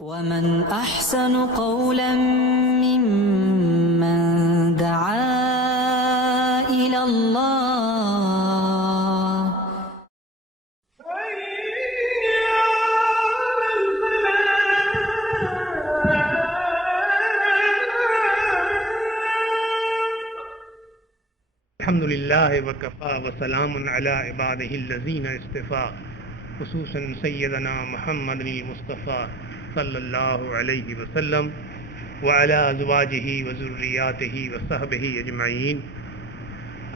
ومن أحسن قولا ممن دعا إلى الله الحمد للہ وکفا وسلام علی عبادہ الذین اصطفیٰ خصوصاً سیدنا محمد المصطفیٰ صلی اللہ علیہ وسلم وعلی ازواجہ وذریاتہ وصحبہ اجمعین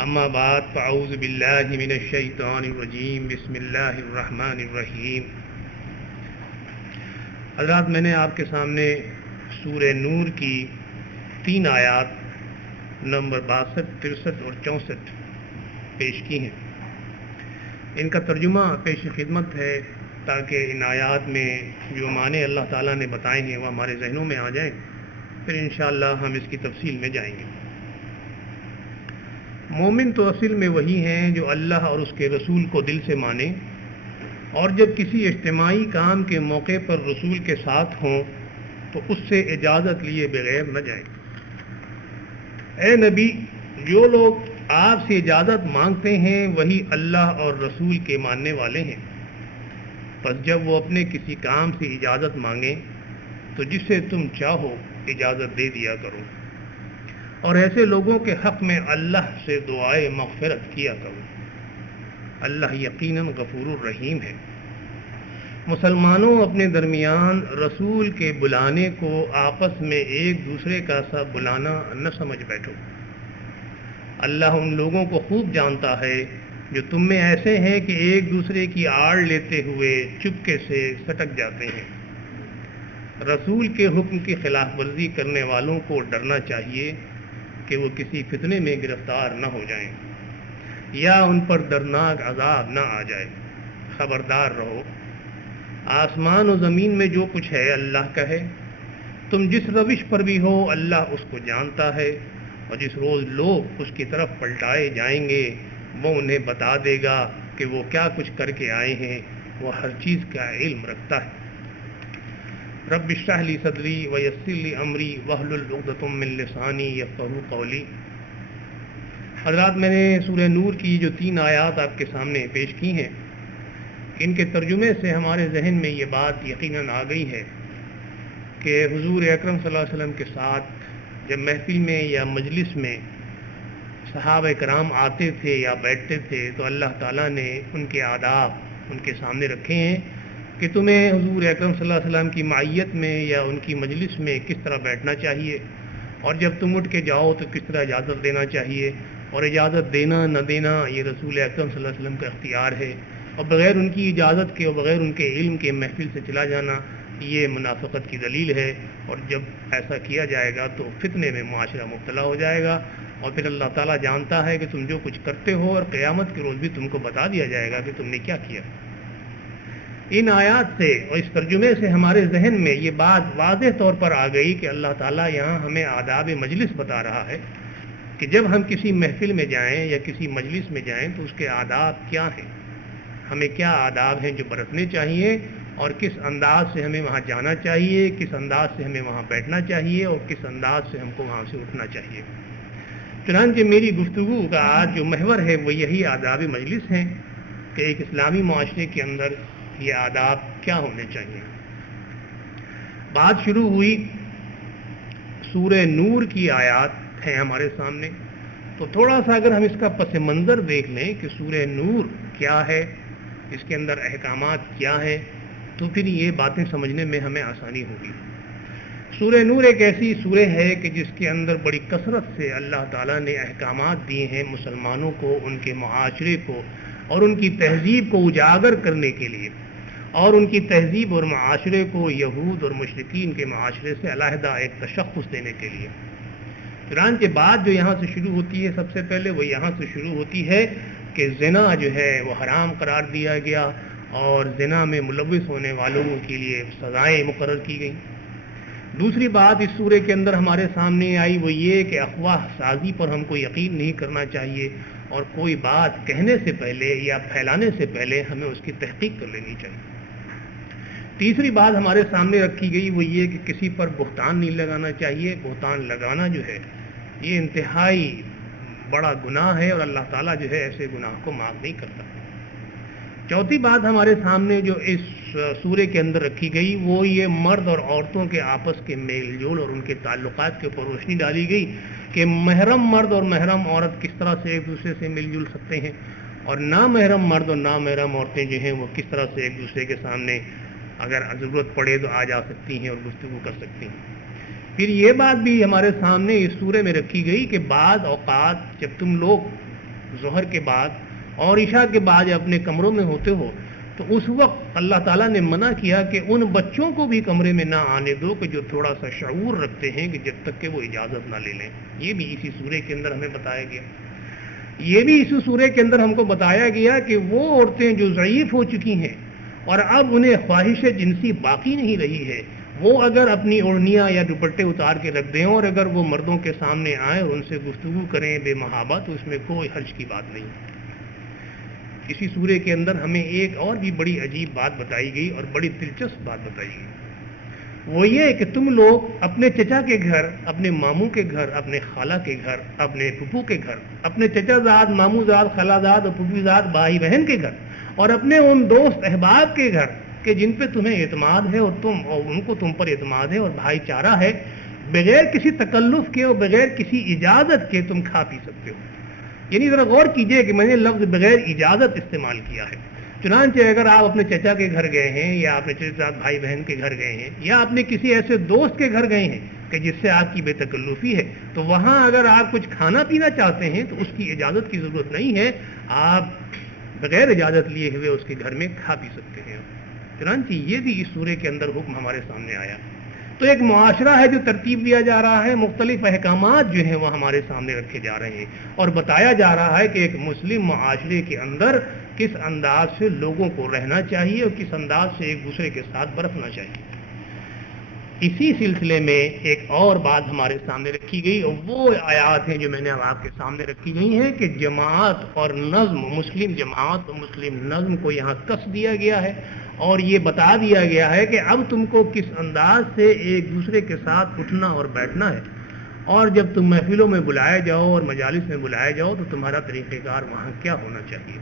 اما بعد فاعوذ باللہ من الشیطان الرجیم بسم اللہ الرحمن الرحیم۔ حضرات، میں نے آپ کے سامنے سورہ نور کی 3 آیات نمبر 62، 63 اور 64 پیش کی ہیں۔ ان کا ترجمہ پیش خدمت ہے تاکہ ان آیات میں جو معنی اللہ تعالیٰ نے بتائے ہیں وہ ہمارے ذہنوں میں آ جائیں، پھر انشاءاللہ ہم اس کی تفصیل میں جائیں گے۔ مومن تو اصل میں وہی ہیں جو اللہ اور اس کے رسول کو دل سے مانیں، اور جب کسی اجتماعی کام کے موقع پر رسول کے ساتھ ہوں تو اس سے اجازت لیے بغیر نہ جائیں۔ اے نبی، جو لوگ آپ سے اجازت مانگتے ہیں وہی اللہ اور رسول کے ماننے والے ہیں، پس جب وہ اپنے کسی کام سے اجازت مانگیں تو جسے تم چاہو اجازت دے دیا کرو، اور ایسے لوگوں کے حق میں اللہ سے دعائے مغفرت کیا کرو، اللہ یقیناً غفور الرحیم ہے۔ مسلمانوں، اپنے درمیان رسول کے بلانے کو آپس میں ایک دوسرے کا سا بلانا نہ سمجھ بیٹھو۔ اللہ ان لوگوں کو خوب جانتا ہے جو تم میں ایسے ہیں کہ ایک دوسرے کی آڑ لیتے ہوئے چپکے سے سٹک جاتے ہیں۔ رسول کے حکم کی خلاف ورزی کرنے والوں کو ڈرنا چاہیے کہ وہ کسی فتنے میں گرفتار نہ ہو جائیں یا ان پر دردناک عذاب نہ آ جائے۔ خبردار رہو، آسمان و زمین میں جو کچھ ہے اللہ کا ہے۔ تم جس روش پر بھی ہو اللہ اس کو جانتا ہے، اور جس روز لوگ اس کی طرف پلٹائے جائیں گے وہ انہیں بتا دے گا کہ وہ کیا کچھ کر کے آئے ہیں، وہ ہر چیز کا علم رکھتا ہے۔ رب اشرح لی صدری ویسر لی امری واحلل عقدۃ من لسانی یفقہوا قولی۔ حضرات، میں نے سورہ نور کی جو 3 آیات آپ کے سامنے پیش کی ہیں، ان کے ترجمے سے ہمارے ذہن میں یہ بات یقیناً آ گئی ہے کہ حضور اکرم صلی اللہ علیہ وسلم کے ساتھ جب محفل میں یا مجلس میں صحابہ کرام آتے تھے یا بیٹھتے تھے تو اللہ تعالیٰ نے ان کے آداب ان کے سامنے رکھے ہیں کہ تمہیں حضور اکرم صلی اللہ علیہ وسلم کی معیت میں یا ان کی مجلس میں کس طرح بیٹھنا چاہیے، اور جب تم اٹھ کے جاؤ تو کس طرح اجازت دینا چاہیے، اور اجازت دینا نہ دینا یہ رسول اکرم صلی اللہ علیہ وسلم کا اختیار ہے، اور بغیر ان کی اجازت کے اور بغیر ان کے علم کے محفل سے چلا جانا یہ منافقت کی دلیل ہے، اور جب ایسا کیا جائے گا تو فتنے میں معاشرہ مبتلا ہو جائے گا، اور پھر اللہ تعالیٰ جانتا ہے کہ تم جو کچھ کرتے ہو اور قیامت کے روز بھی تم کو بتا دیا جائے گا کہ تم نے کیا کیا۔ ان آیات سے اور اس ترجمے سے ہمارے ذہن میں یہ بات واضح طور پر آ گئی کہ اللہ تعالیٰ یہاں ہمیں آداب مجلس بتا رہا ہے کہ جب ہم کسی محفل میں جائیں یا کسی مجلس میں جائیں تو اس کے آداب کیا ہیں، ہمیں کیا آداب ہیں جو برتنے چاہیے، اور کس انداز سے ہمیں وہاں جانا چاہیے، کس انداز سے ہمیں وہاں بیٹھنا چاہیے، اور کس انداز سے ہم کو وہاں سے اٹھنا چاہیے۔ چنانچہ میری گفتگو کا آج جو محور ہے وہ یہی آداب مجلس ہیں کہ ایک اسلامی معاشرے کے اندر یہ آداب کیا ہونے چاہیے۔ بات شروع ہوئی، سورہ نور کی آیات ہیں ہمارے سامنے، تو تھوڑا سا اگر ہم اس کا پس منظر دیکھ لیں کہ سورہ نور کیا ہے، اس کے اندر احکامات کیا ہیں، تو پھر یہ باتیں سمجھنے میں ہمیں آسانی ہوگی۔ سورہ نور ایک ایسی سورہ ہے کہ جس کے اندر بڑی کثرت سے اللہ تعالیٰ نے احکامات دیے ہیں مسلمانوں کو، ان کے معاشرے کو اور ان کی تہذیب کو اجاگر کرنے کے لیے، اور ان کی تہذیب اور معاشرے کو یہود اور مشرکین کے معاشرے سے علیحدہ ایک تشخص دینے کے لیے۔ چنانچہ بات جو یہاں سے شروع ہوتی ہے سب سے پہلے وہ یہاں سے شروع ہوتی ہے کہ زنا جو ہے وہ حرام قرار دیا گیا، اور زنا میں ملوث ہونے والوں کے لیے سزائیں مقرر کی گئیں۔ دوسری بات اس سورے کے اندر ہمارے سامنے آئی وہ یہ کہ افواہ سازی پر ہم کو یقین نہیں کرنا چاہیے، اور کوئی بات کہنے سے پہلے یا پھیلانے سے پہلے ہمیں اس کی تحقیق کر لینی چاہیے۔ تیسری بات ہمارے سامنے رکھی گئی وہ یہ کہ کسی پر بہتان نہیں لگانا چاہیے. بہتان لگانا جو ہے یہ انتہائی بڑا گناہ ہے اور اللہ تعالیٰ جو ہے ایسے گناہ کو معاف نہیں کرتا. چوتھی بات ہمارے سامنے جو اس سورے کے اندر رکھی گئی وہ یہ مرد اور عورتوں کے آپس کے میل جول اور ان کے تعلقات کے اوپر روشنی ڈالی گئی کہ محرم مرد اور محرم عورت کس طرح سے ایک دوسرے سے مل جل سکتے ہیں اور نامحرم مرد اور نامحرم عورتیں جو ہیں وہ کس طرح سے ایک دوسرے کے سامنے اگر ضرورت پڑے تو آ جا سکتی ہیں اور گفتگو کر سکتی ہیں. پھر یہ بات بھی ہمارے سامنے اس سورے میں رکھی گئی کہ بعض اوقات جب تم لوگ ظہر کے بعد اور عشاء کے بعد اپنے کمروں میں ہوتے ہو تو اس وقت اللہ تعالیٰ نے منع کیا کہ ان بچوں کو بھی کمرے میں نہ آنے دو کہ جو تھوڑا سا شعور رکھتے ہیں کہ جب تک کہ وہ اجازت نہ لے لیں. یہ بھی اسی سورے کے اندر ہمیں بتایا گیا. یہ بھی اسی سورے کے اندر ہم کو بتایا گیا کہ وہ عورتیں جو ضعیف ہو چکی ہیں اور اب انہیں خواہش جنسی باقی نہیں رہی ہے وہ اگر اپنی اوڑھنیاں یا دوپٹے اتار کے رکھ دیں اور اگر وہ مردوں کے سامنے آئیں اور ان سے گفتگو کریں بے محابہ تو اس میں کوئی حرج کی بات نہیں. اسی سورے کے اندر ہمیں ایک اور بھی بڑی عجیب بات بتائی گئی اور بڑی دلچسپ بات بتائی گئی. وہ یہ کہ تم لوگ اپنے چچا کے گھر, اپنے ماموں کے گھر, اپنے خالہ کے گھر, اپنے پھپھو کے گھر, اپنے چچا زاد, ماموں زاد, خالہ زاد اور پھپھی زاد بھائی بہن کے گھر اور اپنے ان دوست احباب کے گھر کہ جن پہ تمہیں اعتماد ہے اور ان کو تم پر اعتماد ہے اور بھائی چارہ ہے, بغیر کسی تکلف کے اور بغیر کسی اجازت کے تم کھا پی سکتے ہو. یعنی ذرا غور کیجئے کہ میں نے لفظ بغیر اجازت استعمال کیا ہے. چنانچہ اگر آپ اپنے چچا کے گھر گئے ہیں یا اپنے چچا بھائی بہن کے گھر گئے ہیں یا اپنے کسی ایسے دوست کے گھر گئے ہیں کہ جس سے آپ کی بے تکلفی ہے تو وہاں اگر آپ کچھ کھانا پینا چاہتے ہیں تو اس کی اجازت کی ضرورت نہیں ہے, آپ بغیر اجازت لیے ہوئے اس کے گھر میں کھا پی سکتے ہیں. چنانچہ یہ بھی اس سورے کے اندر حکم ہمارے سامنے آیا. تو ایک معاشرہ ہے جو ترتیب دیا جا رہا ہے, مختلف احکامات جو ہیں وہ ہمارے سامنے رکھے جا رہے ہیں اور بتایا جا رہا ہے کہ ایک مسلم معاشرے کے اندر کس انداز سے لوگوں کو رہنا چاہیے اور کس انداز سے ایک دوسرے کے ساتھ برتنا چاہیے. اسی سلسلے میں ایک اور بات ہمارے سامنے رکھی گئی اور وہ آیات ہیں جو میں نے اب آپ کے سامنے رکھی گئی ہیں کہ جماعت اور نظم, مسلم جماعت اور مسلم نظم کو یہاں کس دیا گیا ہے اور یہ بتا دیا گیا ہے کہ اب تم کو کس انداز سے ایک دوسرے کے ساتھ اٹھنا اور بیٹھنا ہے اور جب تم محفلوں میں بلائے جاؤ اور مجالس میں بلائے جاؤ تو تمہارا طریقہ کار وہاں کیا ہونا چاہیے.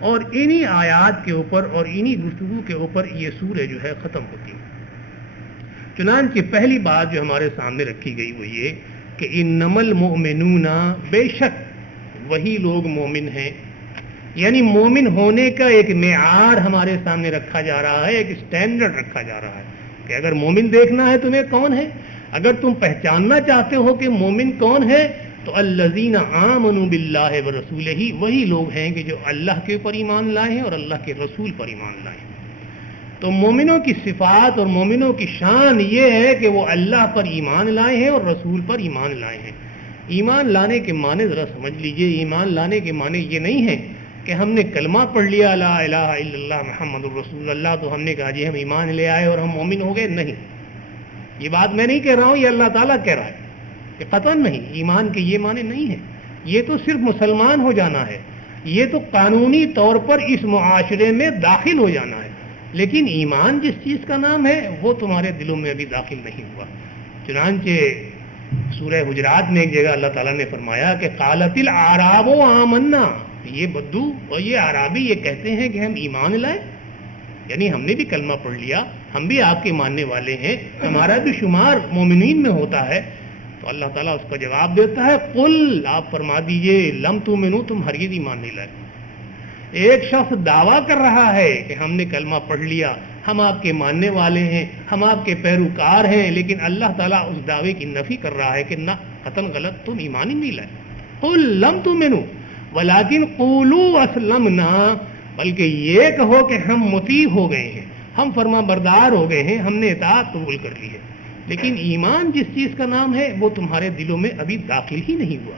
اور انہی آیات کے اوپر اور انہی گفتگو کے اوپر یہ سورہ جو ہے ختم ہوتی ہے. چنانچہ پہلی بات جو ہمارے سامنے رکھی گئی وہ یہ کہ انما المؤمنون, بے شک وہی لوگ مومن ہیں. یعنی مومن ہونے کا ایک معیار ہمارے سامنے رکھا جا رہا ہے, ایک سٹینڈرڈ رکھا جا رہا ہے کہ اگر مومن دیکھنا ہے تمہیں کون ہے, اگر تم پہچاننا چاہتے ہو کہ مومن کون ہے تو الذین آمنوا باللہ ورسولہ, وہی لوگ ہیں کہ جو اللہ کے اوپر ایمان لائے ہیں اور اللہ کے رسول پر ایمان لائے ہیں. تو مومنوں کی صفات اور مومنوں کی شان یہ ہے کہ وہ اللہ پر ایمان لائے ہیں اور رسول پر ایمان لائے ہیں. ایمان لانے کے معنی ذرا سمجھ لیجئے. ایمان لانے کے معنی یہ نہیں ہے کہ ہم نے کلمہ پڑھ لیا لا الہ الا اللہ محمد الرسول اللہ تو ہم نے کہا جی ہم ایمان لے آئے اور ہم مومن ہو گئے. نہیں, یہ بات میں نہیں کہہ رہا ہوں, یہ اللہ تعالیٰ کہہ رہا ہے کہ قطعاً نہیں, ایمان کے یہ معنی نہیں ہے. یہ تو صرف مسلمان ہو جانا ہے, یہ تو قانونی طور پر اس معاشرے میں داخل ہو جانا ہے, لیکن ایمان جس چیز کا نام ہے وہ تمہارے دلوں میں ابھی داخل نہیں ہوا. چنانچہ سورہ حجرات میں ایک جگہ اللہ تعالیٰ نے فرمایا کہ قالت الاعراب آمنا, یہ بدو اور یہ عرابی یہ کہتے ہیں کہ ہم ایمان لائے, یعنی ہم نے بھی کلمہ پڑھ لیا, ہم بھی آپ کے ماننے والے ہیں, ہمارا بھی شمار مومنین میں ہوتا ہے. تو اللہ تعالیٰ اس کا جواب دیتا ہے قل, آپ فرما دیجئے لم تؤمنوا, تم ہرگز ایمان نہیں لائے. ایک شخص دعویٰ کر رہا ہے کہ ہم نے کلمہ پڑھ لیا, ہم آپ کے ماننے والے ہیں, ہم آپ کے پیروکار ہیں, لیکن اللہ تعالیٰ اس دعوے کی نفی کر رہا ہے کہ نہ, قطعاً غلط, تم ایمان ہی نہیں لائے. قل لم تؤمنوا ولیکن قولوا اسلمنا, بلکہ یہ کہو کہ ہم مطیع ہو گئے ہیں, ہم فرما بردار ہو گئے ہیں, ہم نے اطاعت قبول کر لی ہے. لیکن ایمان جس چیز کا نام ہے وہ تمہارے دلوں میں ابھی داخل ہی نہیں ہوا.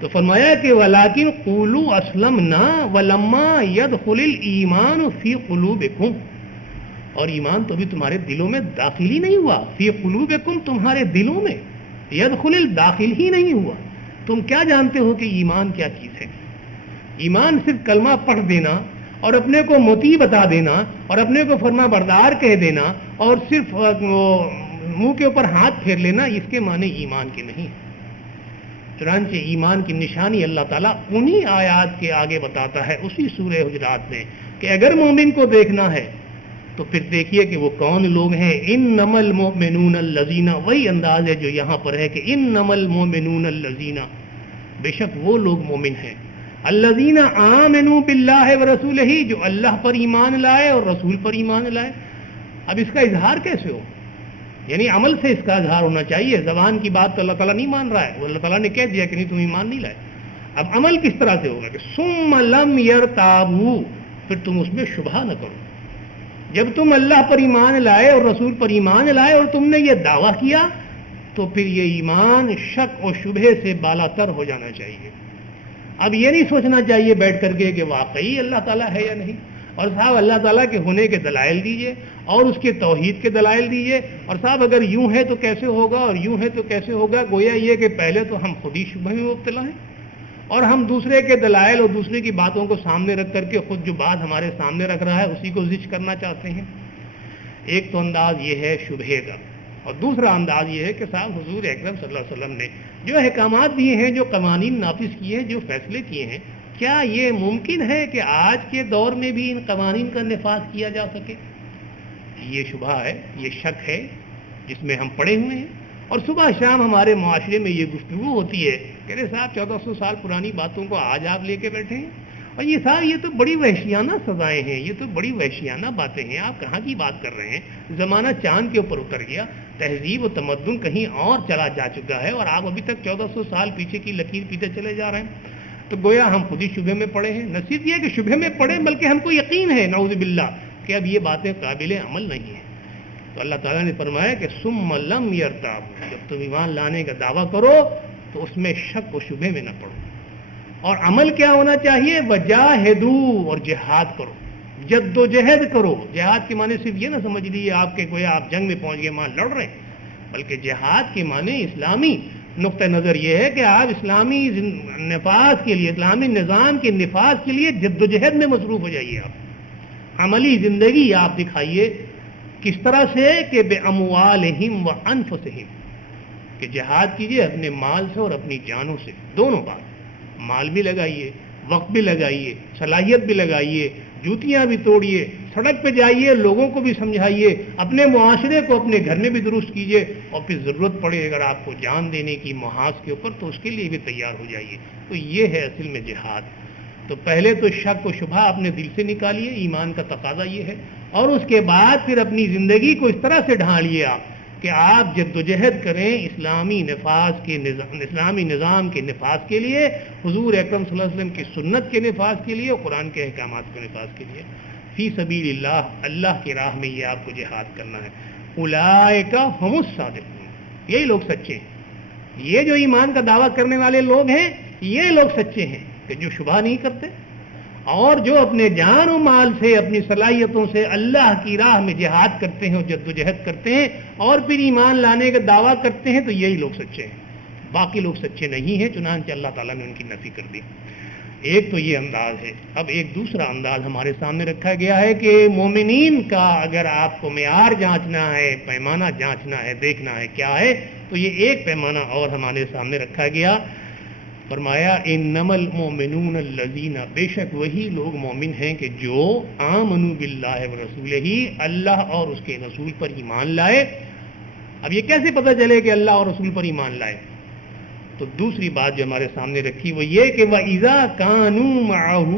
تو فرمایا کہ ولیکن قولوا اسلمنا ولما يدخل الایمان فی قلوبکم, اور ایمان تو بھی تمہارے دلوں میں داخل ہی نہیں ہوا. فی قلوبکم, تمہارے دلوں میں, يدخل, داخل ہی نہیں ہوا. تم کیا جانتے ہو کہ ایمان کیا چیز ہے؟ ایمان صرف کلمہ پڑھ دینا اور اپنے کو مطیع بتا دینا اور اپنے کو فرما بردار کہہ دینا اور صرف منہ کے اوپر ہاتھ پھیر لینا، اس کے معنی ایمان کے نہیں۔ چنانچہ ایمان کی نشانی اللہ تعالیٰ انہی آیات کے آگے بتاتا ہے اسی سورہ حجرات میں کہ اگر مومن کو دیکھنا ہے تو پھر دیکھیے کہ وہ کون لوگ ہیں۔ انما المؤمنون الذین، وہی انداز ہے جو یہاں پر ہے کہ انما المؤمنون الذین، بے شک وہ لوگ مومن ہیں، الذین آمنوا باللہ ورسولہ، جو اللہ پر ایمان لائے اور رسول پر ایمان لائے۔ اب اس کا اظہار کیسے ہو؟ یعنی عمل سے اس کا اظہار ہونا چاہیے، زبان کی بات تو اللہ تعالیٰ نہیں مان رہا ہے، وہ اللہ تعالیٰ نے کہہ دیا کہ نہیں تم ایمان نہیں لائے۔ اب عمل کس طرح سے ہوگا کہ ثم لم یرتابوا، پھر تم اس میں شبہ نہ کرو۔ جب تم اللہ پر ایمان لائے اور رسول پر ایمان لائے اور تم نے یہ دعویٰ کیا تو پھر یہ ایمان شک اور شبہ سے بالا تر ہو جانا چاہیے۔ اب یہ نہیں سوچنا چاہیے بیٹھ کر کے کہ واقعی اللہ تعالیٰ ہے یا نہیں، اور صاحب اللہ تعالیٰ کے ہونے کے دلائل دیجئے اور اس کے توحید کے دلائل دیجئے، اور صاحب اگر یوں ہے تو کیسے ہوگا اور یوں ہے تو کیسے ہوگا۔ گویا یہ کہ پہلے تو ہم خود ہی شبہ میں مبتلا ہیں اور ہم دوسرے کے دلائل اور دوسرے کی باتوں کو سامنے رکھ کر کے خود جو بات ہمارے سامنے رکھ رہا ہے اسی کو زج کرنا چاہتے ہیں۔ ایک تو انداز یہ ہے شبہے کا، اور دوسرا انداز یہ ہے کہ صاحب حضور اکرم صلی اللہ علیہ وسلم نے جو احکامات دیے ہیں، جو قوانین نافذ کیے ہیں، جو فیصلے کیے ہیں، کیا یہ ممکن ہے کہ آج کے دور میں بھی ان قوانین کا نفاذ کیا جا سکے؟ یہ شبہ ہے، یہ شک ہے جس میں ہم پڑے ہوئے ہیں، اور صبح شام ہمارے معاشرے میں یہ گفتگو ہوتی ہے کہ صاحب 1400 سال پرانی باتوں کو آج آپ لے کے بیٹھے ہیں، اور یہ صاحب یہ تو بڑی وحشیانہ سزائیں ہیں، یہ تو بڑی وحشیانہ باتیں ہیں، آپ کہاں کی بات کر رہے ہیں؟ زمانہ چاند کے اوپر اتر گیا، تہذیب و تمدن کہیں اور چلا جا چکا ہے، اور آپ ابھی تک 1400 سال پیچھے کی لکیر پیتے چلے جا رہے ہیں۔ تو گویا ہم خود ہی شبہ میں پڑے ہیں۔ نہ صرف یہ کہ شبہ میں پڑے بلکہ ہم کو یقین ہے نعوذ باللہ کہ اب یہ باتیں قابل عمل نہیں ہیں۔ تو اللہ تعالیٰ نے فرمایا کہ ثم لم یرتابوا، جب تم ایمان لانے کا دعویٰ کرو تو اس میں شک و شبہ میں نہ پڑو، اور عمل کیا ہونا چاہیے؟ وجاہدوا، اور جہاد کرو، جد و جہد کرو۔ جہاد کے معنی صرف یہ نہ سمجھ لیجیے آپ کے گویا آپ جنگ میں پہنچ گئے وہاں لڑ رہے ہیں، بلکہ جہاد کے معنی اسلامی نقطہ نظر یہ ہے کہ آپ اسلامی نفاذ کے لیے، اسلامی نظام کے نفاذ کے لیے جد و جہد میں مصروف ہو جائیے۔ آپ عملی زندگی آپ دکھائیے، کس طرح سے کہ بِأَمْوَالِهِمْ وَأَنفُسِهِمْ، کہ جہاد کیجئے اپنے مال سے اور اپنی جانوں سے، دونوں بات، مال بھی لگائیے، وقت بھی لگائیے، صلاحیت بھی لگائیے، جوتیاں بھی توڑیے، سڑک پہ جائیے، لوگوں کو بھی سمجھائیے، اپنے معاشرے کو اپنے گھر میں بھی درست کیجیے، اور پھر ضرورت پڑے اگر آپ کو جان دینے کی محاذ کے اوپر تو اس کے لیے بھی تیار ہو جائیے۔ تو یہ ہے اصل میں جہاد۔ تو پہلے تو شک و شبہ اپنے دل سے نکالیے، ایمان کا تقاضا یہ ہے، اور اس کے بعد پھر اپنی زندگی کو اس طرح سے ڈھالیے آپ کہ آپ جد و جہد کریں اسلامی نظام کے نفاذ کے لیے، حضور اکرم صلی اللہ علیہ وسلم کی سنت کے نفاذ کے لیے اور قرآن کے احکامات کے نفاذ کے لیے، فی سبیل اللہ، اللہ کی راہ میں یہ آپ کو جہاد کرنا ہے۔ اولئک هم الصادقون، یہی لوگ سچے ہیں، یہ جو ایمان کا دعویٰ کرنے والے لوگ ہیں یہ لوگ سچے ہیں کہ جو شبہ نہیں کرتے اور جو اپنے جان و مال سے، اپنی صلاحیتوں سے اللہ کی راہ میں جہاد کرتے ہیں اور جد و جہد کرتے ہیں اور پھر ایمان لانے کا دعویٰ کرتے ہیں، تو یہی لوگ سچے ہیں، باقی لوگ سچے نہیں ہیں، چنانچہ اللہ تعالیٰ نے ان کی نفی کر دی۔ ایک تو یہ انداز ہے۔ اب ایک دوسرا انداز ہمارے سامنے رکھا گیا ہے کہ مومنین کا اگر آپ کو معیار جانچنا ہے، پیمانہ جانچنا ہے، دیکھنا ہے کیا ہے، تو یہ ایک پیمانہ اور ہمارے سامنے رکھا گیا۔ فرمایا انما المؤمنون الذین، بے شک وہی لوگ مومن ہیں کہ جو آمنوا باللہ ورسولہ، اللہ اور اس کے رسول پر ایمان لائے۔ اب یہ کیسے پتہ چلے کہ اللہ اور رسول پر ایمان لائے؟ تو دوسری بات جو ہمارے سامنے رکھی وہ یہ کہ وَإِذَا كَانُوا مَعَهُ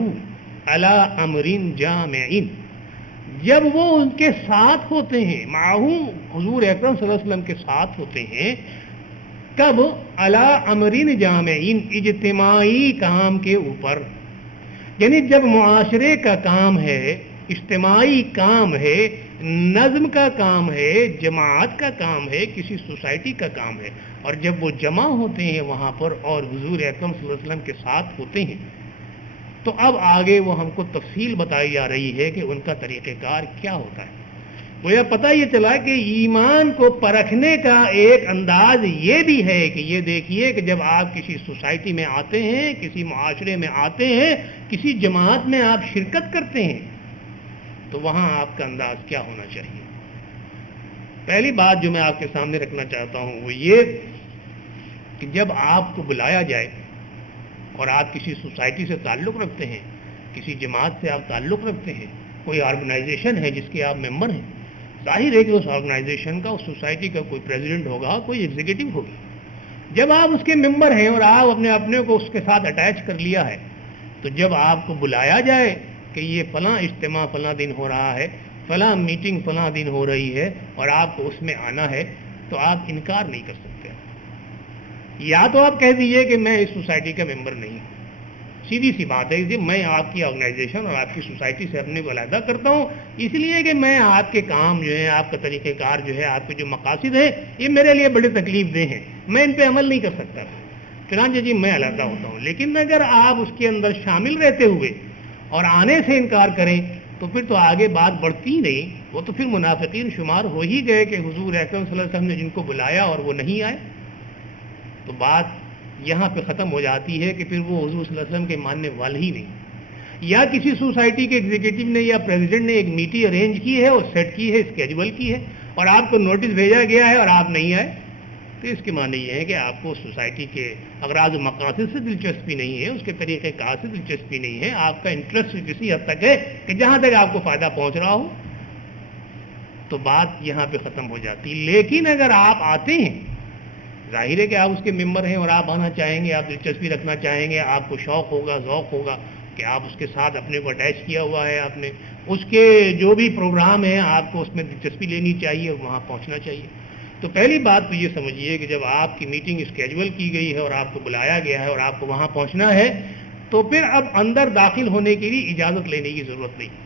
عَلَىٰ أَمْرٍ جَامِعٍ، جب وہ ان کے ساتھ ہوتے ہیں، معه حضور اکرم صلی اللہ علیہ وسلم کے ساتھ ہوتے ہیں، کب؟ عَلَىٰ أَمْرٍ جَامِعٍ، اجتماعی کام کے اوپر، یعنی جب معاشرے کا کام ہے، اجتماعی کام ہے، نظم کا کام ہے، جماعت کا کام ہے، کسی سوسائٹی کا کام ہے، اور جب وہ جمع ہوتے ہیں وہاں پر اور حضور اکرم صلی اللہ علیہ وسلم کے ساتھ ہوتے ہیں، تو اب آگے وہ ہم کو تفصیل بتائی جا رہی ہے کہ ان کا طریقہ کار کیا ہوتا ہے۔ گویا پتہ یہ چلا کہ ایمان کو پرکھنے کا ایک انداز یہ بھی ہے کہ یہ دیکھیے کہ جب آپ کسی سوسائٹی میں آتے ہیں، کسی معاشرے میں آتے ہیں، کسی جماعت میں آپ شرکت کرتے ہیں، تو وہاں آپ کا انداز کیا ہونا چاہیے۔ پہلی بات جو میں آپ کے سامنے رکھنا چاہتا ہوں وہ یہ کہ جب آپ کو بلایا جائے اور آپ کسی سوسائٹی سے تعلق رکھتے ہیں، کسی جماعت سے آپ تعلق رکھتے ہیں، کوئی آرگنائزیشن ہے جس کے آپ ممبر ہیں، ظاہر ہے کہ اس آرگنائزیشن کا، اس سوسائٹی کا کوئی پریزیڈنٹ ہوگا، کوئی ایگزیکٹو ہوگا۔ جب آپ اس کے ممبر ہیں اور آپ اپنے کو اس کے ساتھ اٹیچ کر لیا ہے، تو جب آپ کو بلایا جائے کہ یہ فلاں اجتماع فلاں دن ہو رہا ہے، فلاں میٹنگ فلاں دن ہو رہی ہے اور آپ کو اس میں آنا ہے، تو آپ انکار نہیں کر سکتے۔ یا تو آپ کہہ دیجئے کہ میں اس سوسائٹی کا ممبر نہیں ہوں، سیدھی سی بات ہے کہ میں آپ کی آرگنائزیشن اور آپ کی سوسائٹی سے اپنے کو علیحدہ کرتا ہوں، اس لیے کہ میں آپ کے کام جو ہے، آپ کا طریقہ کار جو ہے، آپ کے جو مقاصد ہیں، یہ میرے لیے بڑے تکلیف دہ ہیں، میں ان پہ عمل نہیں کر سکتا، چنانچہ جی میں علیحدہ ہوتا ہوں۔ لیکن اگر آپ اس کے اندر شامل رہتے ہوئے اور آنے سے انکار کریں تو پھر تو آگے بات بڑھتی ہی نہیں، وہ تو پھر منافقین شمار ہو ہی گئے کہ حضور اکرم صلی اللہ علیہ وسلم نے جن کو بلایا اور وہ نہیں آئے، تو بات یہاں پہ ختم ہو جاتی ہے کہ پھر وہ حضور صلی اللہ علیہ وسلم کے ماننے والے ہی نہیں۔ یا کسی سوسائٹی کے ایگزیکٹو نے یا پریزیڈنٹ نے ایک میٹنگ ارینج کی ہے اور سیٹ کی ہے، اسکیجول کی ہے، اور آپ کو نوٹس بھیجا گیا ہے اور آپ نہیں آئے، تو اس کے معنی یہ ہے کہ آپ کو سوسائٹی کے اغراض و مقاصد سے دلچسپی نہیں ہے، اس کے طریقہ کار سے دلچسپی نہیں ہے، آپ کا انٹرسٹ کسی حد تک ہے کہ جہاں تک آپ کو فائدہ پہنچ رہا ہو، تو بات یہاں پہ ختم ہو جاتی۔ لیکن اگر آپ آتے ہیں، ظاہر ہے کہ آپ اس کے ممبر ہیں اور آپ آنا چاہیں گے، آپ دلچسپی رکھنا چاہیں گے، آپ کو شوق ہوگا، ذوق ہوگا کہ آپ اس کے ساتھ اپنے کو اٹیچ کیا ہوا ہے، آپ نے اس کے جو بھی پروگرام ہیں آپ کو اس میں دلچسپی لینی چاہیے اور وہاں پہنچنا چاہیے۔ تو پہلی بات تو یہ سمجھیے کہ جب آپ کی میٹنگ اسکیجول کی گئی ہے اور آپ کو بلایا گیا ہے اور آپ کو وہاں پہنچنا ہے، تو پھر اب اندر داخل ہونے کے لیے اجازت لینے کی ضرورت نہیں۔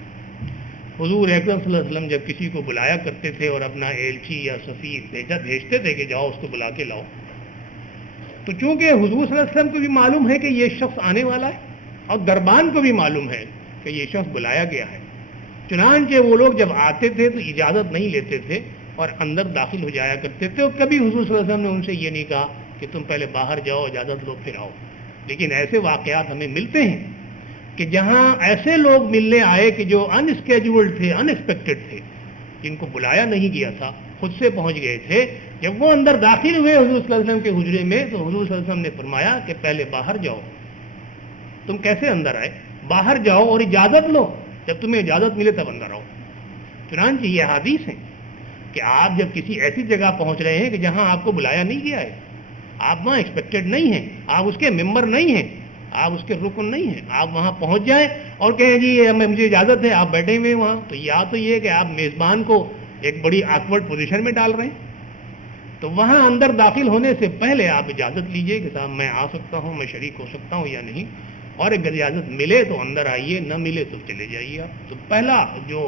حضور اکرم صلی اللہ علیہ وسلم جب کسی کو بلایا کرتے تھے اور اپنا ایلچی یا سفیر بھیجتے تھے کہ جاؤ اس کو بلا کے لاؤ، تو چونکہ حضور صلی اللہ علیہ وسلم کو بھی معلوم ہے کہ یہ شخص آنے والا ہے اور دربان کو بھی معلوم ہے کہ یہ شخص بلایا گیا ہے، چنانچہ وہ لوگ جب آتے تھے تو اجازت نہیں لیتے تھے اور اندر داخل ہو جایا کرتے تھے، اور کبھی حضور صلی اللہ علیہ وسلم نے ان سے یہ نہیں کہا کہ تم پہلے باہر جاؤ، اجازت لو پھر آؤ۔ لیکن ایسے واقعات ہمیں ملتے ہیں کہ جہاں ایسے لوگ ملنے آئے کہ جو ان اسکیجولڈ تھے، ان ایکسپیکٹڈ تھے، جن کو بلایا نہیں گیا تھا، خود سے پہنچ گئے تھے، جب وہ اندر داخل ہوئے حضور صلی اللہ علیہ وسلم کے حجرے میں تو حضور صلی اللہ علیہ وسلم نے فرمایا کہ پہلے باہر جاؤ۔ تم کیسے اندر آئے؟ باہر جاؤ اور اجازت لو، جب تمہیں اجازت ملے تب اندر آؤ۔ چنانچہ یہ حدیث ہے کہ آپ جب کسی ایسی جگہ پہنچ رہے ہیں کہ جہاں آپ کو بلایا نہیں گیا ہے، آپ وہاں ایکسپیکٹڈ نہیں ہیں، آپ اس کے ممبر نہیں ہیں، آپ اس کے رکن نہیں ہیں، آپ وہاں پہنچ جائیں اور کہیں جی مجھے اجازت ہے، آپ بیٹھے ہوئے وہاں، تو یا تو یہ کہ آپ میزبان کو ایک بڑی آکورڈ پوزیشن میں ڈال رہے ہیں۔ تو وہاں اندر داخل ہونے سے پہلے آپ اجازت لیجئے کہ صاحب میں آ سکتا ہوں، میں شریک ہو سکتا ہوں یا نہیں، اور اگر اجازت ملے تو اندر آئیے، نہ ملے تو چلے جائیے آپ۔ تو پہلا جو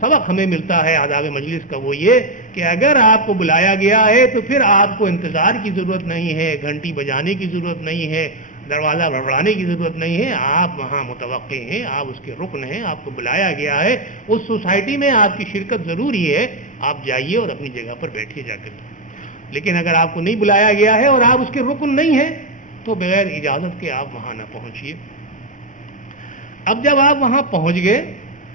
سبق ہمیں ملتا ہے آداب مجلس کا وہ یہ کہ اگر آپ کو بلایا گیا ہے تو پھر آپ کو انتظار کی ضرورت نہیں ہے، گھنٹی بجانے کی ضرورت نہیں ہے، دروازہ بڑھانے کی ضرورت نہیں ہے، آپ وہاں متوقع ہیں، آپ اس کے رکن ہیں، آپ کو بلایا گیا ہے، اس سوسائٹی میں آپ کی شرکت ضروری ہے، آپ جائیے اور اپنی جگہ پر بیٹھیے جا کر۔ لیکن اگر آپ کو نہیں بلایا گیا ہے اور آپ اس کے رکن نہیں ہیں تو بغیر اجازت کے آپ وہاں نہ پہنچیے۔ اب جب آپ وہاں پہنچ گئے،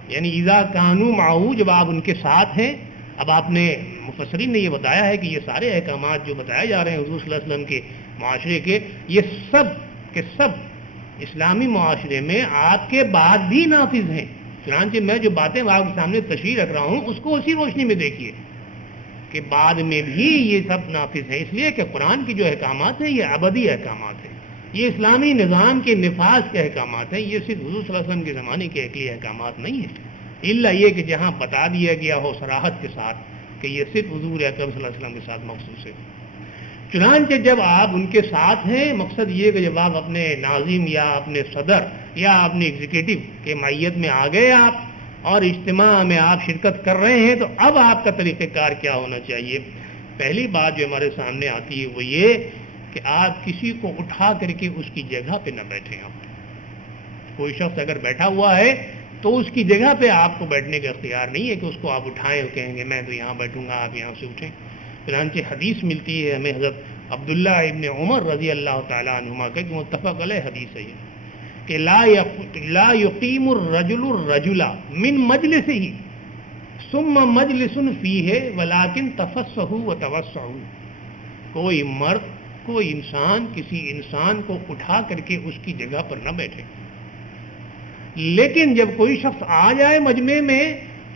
یعنی اذا کانوا معه، جب آپ ان کے ساتھ ہیں، اب آپ نے مفسرین نے یہ بتایا ہے کہ یہ سارے احکامات جو بتائے جا رہے ہیں حضور صلی اللہ علیہ وسلم کے معاشرے کے، یہ سب کے سب اسلامی معاشرے میں آپ کے بعد بھی نافذ ہیں۔ چنانچہ میں جو باتیں آپ کے سامنے تشریح رکھ رہا ہوں اس کو اسی روشنی میں دیکھیے کہ بعد میں بھی یہ سب نافذ ہیں، اس لیے کہ قرآن کی جو احکامات ہیں یہ ابدی احکامات ہیں، یہ اسلامی نظام کے نفاذ کے احکامات ہیں، یہ صرف حضور صلی اللہ علیہ وسلم کے زمانے کے اکیلے احکامات نہیں ہیں، الا یہ کہ جہاں بتا دیا گیا ہو صراحت کے ساتھ کہ یہ صرف حضور اکرم صلی اللہ علیہ وسلم کے ساتھ مخصوص ہے۔ چنانچہ جب آپ ان کے ساتھ ہیں، مقصد یہ کہ جب آپ اپنے ناظم یا اپنے صدر یا اپنے ایگزیکٹو کے معیت میں آ گئے آپ اور اجتماع میں آپ شرکت کر رہے ہیں، تو اب آپ کا طریقہ کار کیا ہونا چاہیے؟ پہلی بات جو ہمارے سامنے آتی ہے وہ یہ کہ آپ کسی کو اٹھا کر کے اس کی جگہ پہ نہ بیٹھیں۔ آپ کوئی شخص اگر بیٹھا ہوا ہے تو اس کی جگہ پہ آپ کو بیٹھنے کا اختیار نہیں ہے کہ اس کو آپ اٹھائیں اور کہیں گے میں تو یہاں بیٹھوں گا، آپ یہاں سے اٹھیں۔ چنانچہ حدیث ملتی ہے ہمیں حضرت عبداللہ ابن عمر رضی اللہ تعالیٰ عنہما کا کہ متفق علیہ حدیث ہے یہ کہ لا یقیم الرجل الرجل من مجلسہ ثم مجلس فیہ ولکن تفسحوا وتوسعوا، کوئی مرد کوئی انسان کسی انسان کو اٹھا کر کے اس کی جگہ پر نہ بیٹھے، لیکن جب کوئی شخص آ جائے مجمع میں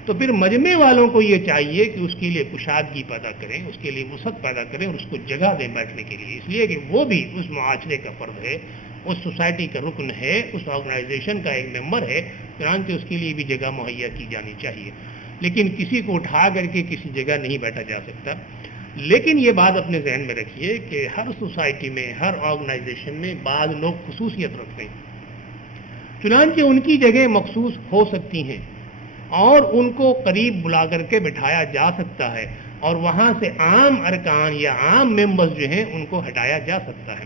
تو پھر مجمع والوں کو یہ چاہیے کہ اس کے لیے کشادگی پیدا کریں، اس کے لیے وسعت پیدا کریں اور اس کو جگہ دیں بیٹھنے کے لیے، اس لیے کہ وہ بھی اس معاشرے کا فرد ہے، اس سوسائٹی کا رکن ہے، اس آرگنائزیشن کا ایک ممبر ہے، چنانچہ اس کے لیے بھی جگہ مہیا کی جانی چاہیے۔ لیکن کسی کو اٹھا کر کے کسی جگہ نہیں بیٹھا جا سکتا۔ لیکن یہ بات اپنے ذہن میں رکھیے کہ ہر سوسائٹی میں ہر آرگنائزیشن میں بعض لوگ خصوصیت رکھتے ہیں، چنانچہ ان کی جگہ مخصوص ہو سکتی ہیں اور ان کو قریب بلا کر کے بٹھایا جا سکتا ہے اور وہاں سے عام ارکان یا عام ممبرز جو ہیں ان کو ہٹایا جا سکتا ہے۔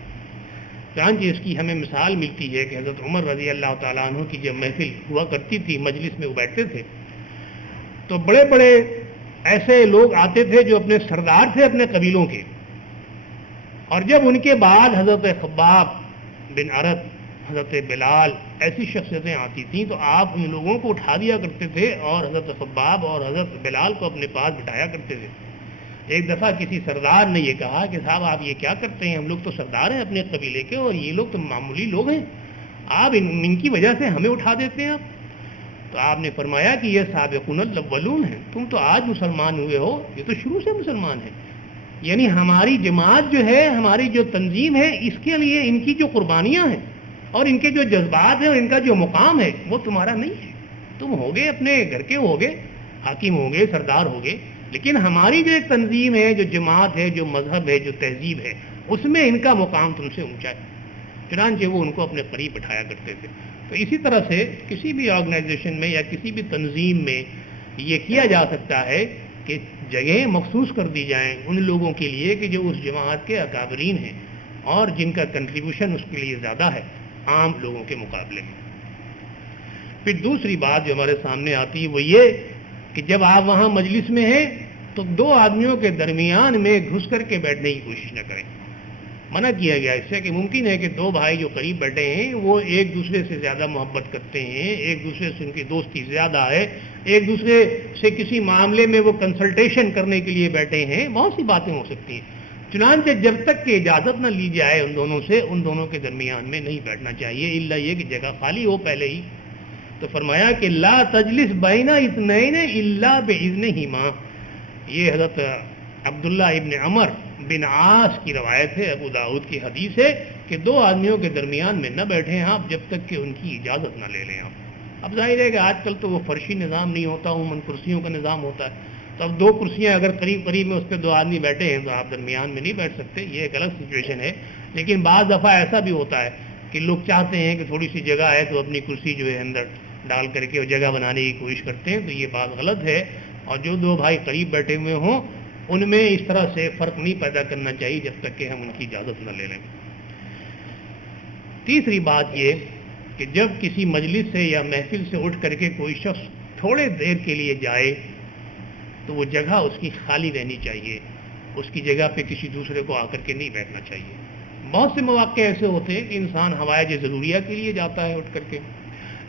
چنانچہ اس کی ہمیں مثال ملتی ہے کہ حضرت عمر رضی اللہ تعالیٰ عنہ کی جب محفل ہوا کرتی تھی، مجلس میں وہ بیٹھتے تھے تو بڑے بڑے ایسے لوگ آتے تھے جو اپنے سردار تھے اپنے قبیلوں کے، اور جب ان کے بعد حضرت خباب بن عرت، حضرت بلال، ایسی شخصیتیں آتی تھیں تو آپ ان لوگوں کو اٹھا دیا کرتے تھے اور حضرت خباب اور حضرت بلال کو اپنے پاس بٹھایا کرتے تھے۔ ایک دفعہ کسی سردار نے یہ کہا کہ صاحب آپ یہ کیا کرتے ہیں، ہم لوگ تو سردار ہیں اپنے قبیلے کے اور یہ لوگ تو معمولی لوگ ہیں، آپ ان کی وجہ سے ہمیں اٹھا دیتے ہیں آپ۔ تو آپ نے فرمایا کہ یہ سابقون الاولون ہیں، تم تو آج مسلمان ہوئے ہو، یہ تو شروع سے مسلمان ہیں، یعنی ہماری جماعت جو ہے، ہماری جو تنظیم ہے، اس کے لیے ان کی جو قربانیاں ہیں اور ان کے جو جذبات ہیں اور ان کا جو مقام ہے وہ تمہارا نہیں ہے، تم ہوگے اپنے گھر کے ہوگے، حاکم ہوگے، سردار ہوگے، لیکن ہماری جو ایک تنظیم ہے، جو جماعت ہے، جو مذہب ہے، جو تہذیب ہے، اس میں ان کا مقام تم سے اونچا ہے۔ چنانچہ وہ ان کو اپنے قریب بٹھایا کرتے تھے۔ تو اسی طرح سے کسی بھی آرگنائزیشن میں یا کسی بھی تنظیم میں یہ کیا جا سکتا ہے کہ جگہیں مخصوص کر دی جائیں ان لوگوں کے لیے کہ جو اس جماعت کے اکابرین ہیں اور جن کا کنٹریبیوشن اس کے لیے زیادہ ہے عام لوگوں کے مقابلے میں۔ پھر دوسری بات جو ہمارے سامنے آتی ہے وہ یہ کہ جب آپ وہاں مجلس میں ہیں تو دو آدمیوں کے درمیان میں گھس کر کے بیٹھنے کی کوشش نہ کریں۔ منع کیا گیا اس سے کہ ممکن ہے کہ دو بھائی جو قریب بیٹھے ہیں وہ ایک دوسرے سے زیادہ محبت کرتے ہیں، ایک دوسرے سے ان کی دوستی زیادہ ہے، ایک دوسرے سے کسی معاملے میں وہ کنسلٹیشن کرنے کے لیے بیٹھے ہیں، بہت سی باتیں ہو سکتی ہیں۔ چنانچہ جب تک کہ اجازت نہ لی جائے ان دونوں سے، ان دونوں کے درمیان میں نہیں بیٹھنا چاہیے، الا یہ کہ جگہ خالی ہو پہلے ہی۔ تو فرمایا کہ لا تجلس بین اثنین الا باذنہما، یہ حضرت عبداللہ ابن عمر بن عاص کی روایت ہے، ابو داؤد کی حدیث ہے کہ دو آدمیوں کے درمیان میں نہ بیٹھیں آپ جب تک کہ ان کی اجازت نہ لے لیں آپ۔ اب ظاہر ہے کہ آج کل تو وہ فرشی نظام نہیں ہوتا، عموماً کرسیوں کا نظام ہوتا ہے، تو اب دو کرسیاں اگر قریب قریب میں اس پہ دو آدمی بیٹھے ہیں تو آپ درمیان میں نہیں بیٹھ سکتے، یہ ایک الگ سچویشن ہے۔ لیکن بعض دفعہ ایسا بھی ہوتا ہے کہ لوگ چاہتے ہیں کہ تھوڑی سی جگہ ہے تو اپنی کرسی جو ہے اندر ڈال کر کے وہ جگہ بنانے کی کوشش کرتے ہیں، تو یہ بات غلط ہے۔ اور جو دو بھائی قریب بیٹھے ہوئے ہوں ان میں اس طرح سے فرق نہیں پیدا کرنا چاہیے جب تک کہ ہم ان کی اجازت نہ لے لیں۔ تیسری بات یہ کہ جب کسی مجلس سے یا محفل سے اٹھ کر کے کوئی شخص تھوڑے دیر کے لیے جائے تو وہ جگہ اس کی خالی رہنی چاہیے، اس کی جگہ پہ کسی دوسرے کو آ کر کے نہیں بیٹھنا چاہیے۔ بہت سے مواقع ایسے ہوتے ہیں کہ انسان حوائج ضروریہ کے لیے جاتا ہے اٹھ کر کے،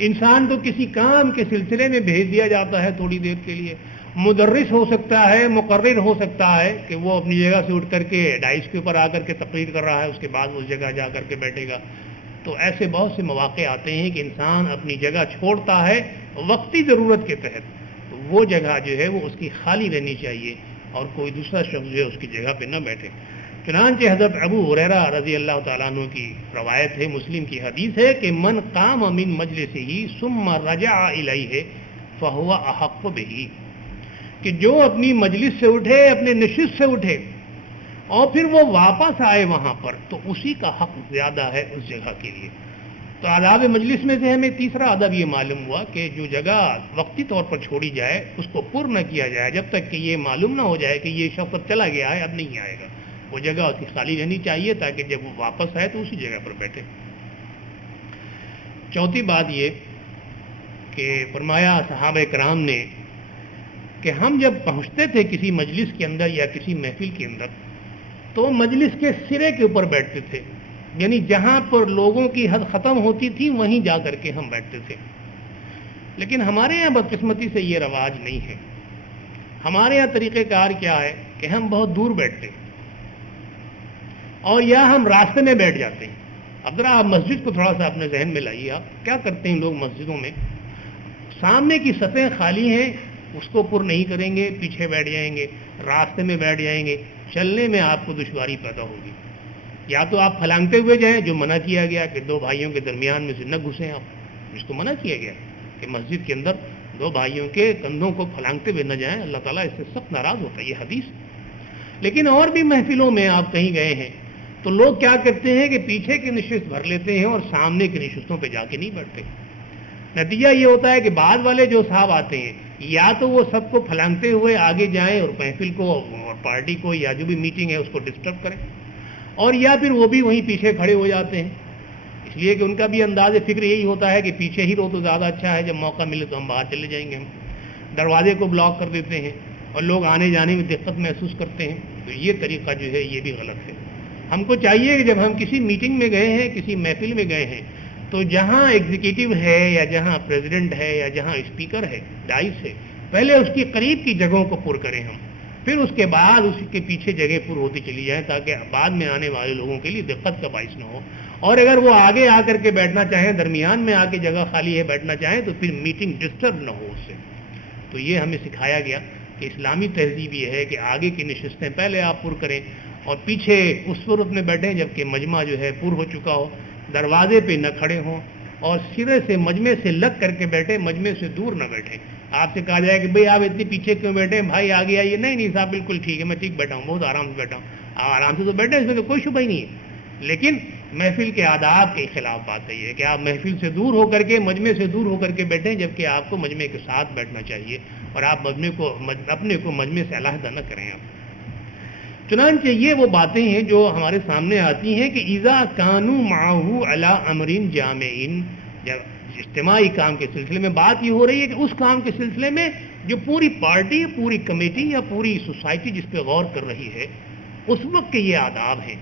انسان کو کسی کام کے سلسلے میں بھیج دیا جاتا ہے تھوڑی دیر کے لیے، مدرس ہو سکتا ہے، مقرر ہو سکتا ہے کہ وہ اپنی جگہ سے اٹھ کر کے ڈائس کے اوپر آ کر کے تقریر کر رہا ہے، اس کے بعد اس جگہ جا کر کے بیٹھے گا۔ تو ایسے بہت سے مواقع آتے ہیں کہ انسان اپنی جگہ چھوڑتا ہے وقتی ضرورت کے تحت، تو وہ جگہ جو ہے وہ اس کی خالی رہنی چاہیے اور کوئی دوسرا شخص جو ہے اس کی جگہ پہ نہ بیٹھے۔ چنانچہ حضرت ابو ہریرہ رضی اللہ تعالیٰ عنہ کی روایت ہے، مسلم کی حدیث ہے کہ من قام من مجلسہ ثم رجع الیہ فہو احق بہ، کہ جو اپنی مجلس سے اٹھے، اپنے نشست سے اٹھے اور پھر وہ واپس آئے وہاں پر، تو اسی کا حق زیادہ ہے اس جگہ کے لیے۔ تو آداب مجلس میں سے ہمیں تیسرا ادب یہ معلوم ہوا کہ جو جگہ وقتی طور پر چھوڑی جائے اس کو پر نہ کیا جائے جب تک کہ یہ معلوم نہ ہو جائے کہ یہ شخص اب چلا گیا ہے، اب نہیں آئے گا۔ وہ جگہ اس کی خالی رہنی چاہیے تاکہ جب وہ واپس آئے تو اسی جگہ پر بیٹھے۔ چوتھی بات یہ کہ فرمایا صحابہ کرام نے کہ ہم جب پہنچتے تھے کسی مجلس کے اندر یا کسی محفل کے اندر تو مجلس کے سرے کے اوپر بیٹھتے تھے، یعنی جہاں پر لوگوں کی حد ختم ہوتی تھی وہیں جا کر کے ہم بیٹھتے تھے. لیکن ہمارے یہاں بدقسمتی سے یہ رواج نہیں ہے. ہمارے یہاں طریقہ کار کیا ہے کہ ہم بہت دور بیٹھتے ہیں اور یا ہم راستے میں بیٹھ جاتے ہیں. اب ذرا آپ مسجد کو تھوڑا سا اپنے ذہن میں لائیے. آپ کیا کرتے ہیں لوگ مسجدوں میں؟ سامنے کی سطحیں خالی ہیں، اس کو پر نہیں کریں گے، پیچھے بیٹھ جائیں گے، راستے میں بیٹھ جائیں گے، چلنے میں آپ کو دشواری پیدا ہوگی. یا تو آپ پھلانگتے ہوئے جائیں، جو منع کیا گیا کہ دو بھائیوں کے درمیان میں سے نہ گھسیں آپ، جس کو منع کیا گیا کہ مسجد کے اندر دو بھائیوں کے کندھوں کو پھلانگتے ہوئے نہ جائیں، اللہ تعالیٰ اس سے سخت ناراض ہوتا ہے، یہ حدیث. لیکن اور بھی محفلوں میں آپ کہیں گئے ہیں تو لوگ کیا کرتے ہیں کہ پیچھے کی نشست بھر لیتے ہیں اور سامنے کی نشستوں پہ جا کے نہیں بیٹھتے. نتیجہ یہ ہوتا ہے کہ بعد والے جو صاحب آتے ہیں یا تو وہ سب کو پھلانگتے ہوئے آگے جائیں اور محفل کو اور پارٹی کو یا جو بھی میٹنگ ہے اس کو ڈسٹرب کریں، اور یا پھر وہ بھی وہیں پیچھے کھڑے ہو جاتے ہیں، اس لیے کہ ان کا بھی انداز فکر یہی ہوتا ہے کہ پیچھے ہی رہو تو زیادہ اچھا ہے، جب موقع ملے تو ہم باہر چلے جائیں گے. ہم دروازے کو بلاک کر دیتے ہیں اور لوگ آنے جانے میں دقت محسوس کرتے ہیں. تو یہ طریقہ جو ہے یہ بھی غلط ہے. ہم کو چاہیے کہ جب ہم کسی میٹنگ میں گئے ہیں، کسی محفل میں گئے ہیں، تو جہاں ایگزیکٹو ہے یا جہاں پریزیڈنٹ ہے یا جہاں اسپیکر ہے، دائس ہے، پہلے اس کی قریب کی جگہوں کو پر کریں ہم، پھر اس کے بعد اس کے پیچھے جگہ پر ہوتی چلی جائیں تاکہ بعد میں آنے والے لوگوں کے لیے دقت کا باعث نہ ہو. اور اگر وہ آگے آ کر کے بیٹھنا چاہیں، درمیان میں آ کے جگہ خالی ہے بیٹھنا چاہیں، تو پھر میٹنگ ڈسٹرب نہ ہو اس سے. تو یہ ہمیں سکھایا گیا کہ اسلامی تہذیب یہ ہے کہ آگے کی نشستیں پہلے آپ پر کریں اور پیچھے اس صورت میں بیٹھیں جبکہ مجمع جو ہے پر ہو چکا ہو. دروازے پہ نہ کھڑے ہوں اور سرے سے مجمع سے لگ کر کے بیٹھیں، مجمع سے دور نہ بیٹھیں. آپ سے کہا جائے کہ بھئی آپ اتنی پیچھے کیوں بیٹھے، بھائی آگے آئیے، نہیں صاحب بالکل ٹھیک ہے، میں ٹھیک بیٹھا ہوں، بہت آرام سے بیٹھا ہوں. آپ آرام سے تو بیٹھیں، اس میں تو کوئی شبہ ہی نہیں ہے. لیکن محفل کے آداب کے خلاف بات ہے کہ آپ محفل سے دور ہو کر کے، مجمع سے دور ہو کر کے بیٹھیں، جبکہ آپ کو مجمع کے ساتھ بیٹھنا چاہیے اور آپ اپنے کو مجمع سے علیحدہ نہ کریں. آپ چنانچہ یہ وہ باتیں ہیں جو ہمارے سامنے آتی ہیں کہ اذا کانوا معه علی امر جامع، جب اجتماعی کام کے سلسلے میں بات یہ ہو رہی ہے کہ اس کام کے سلسلے میں جو پوری پارٹی، پوری کمیٹی یا پوری سوسائٹی جس پہ غور کر رہی ہے، اس وقت کے یہ آداب ہیں.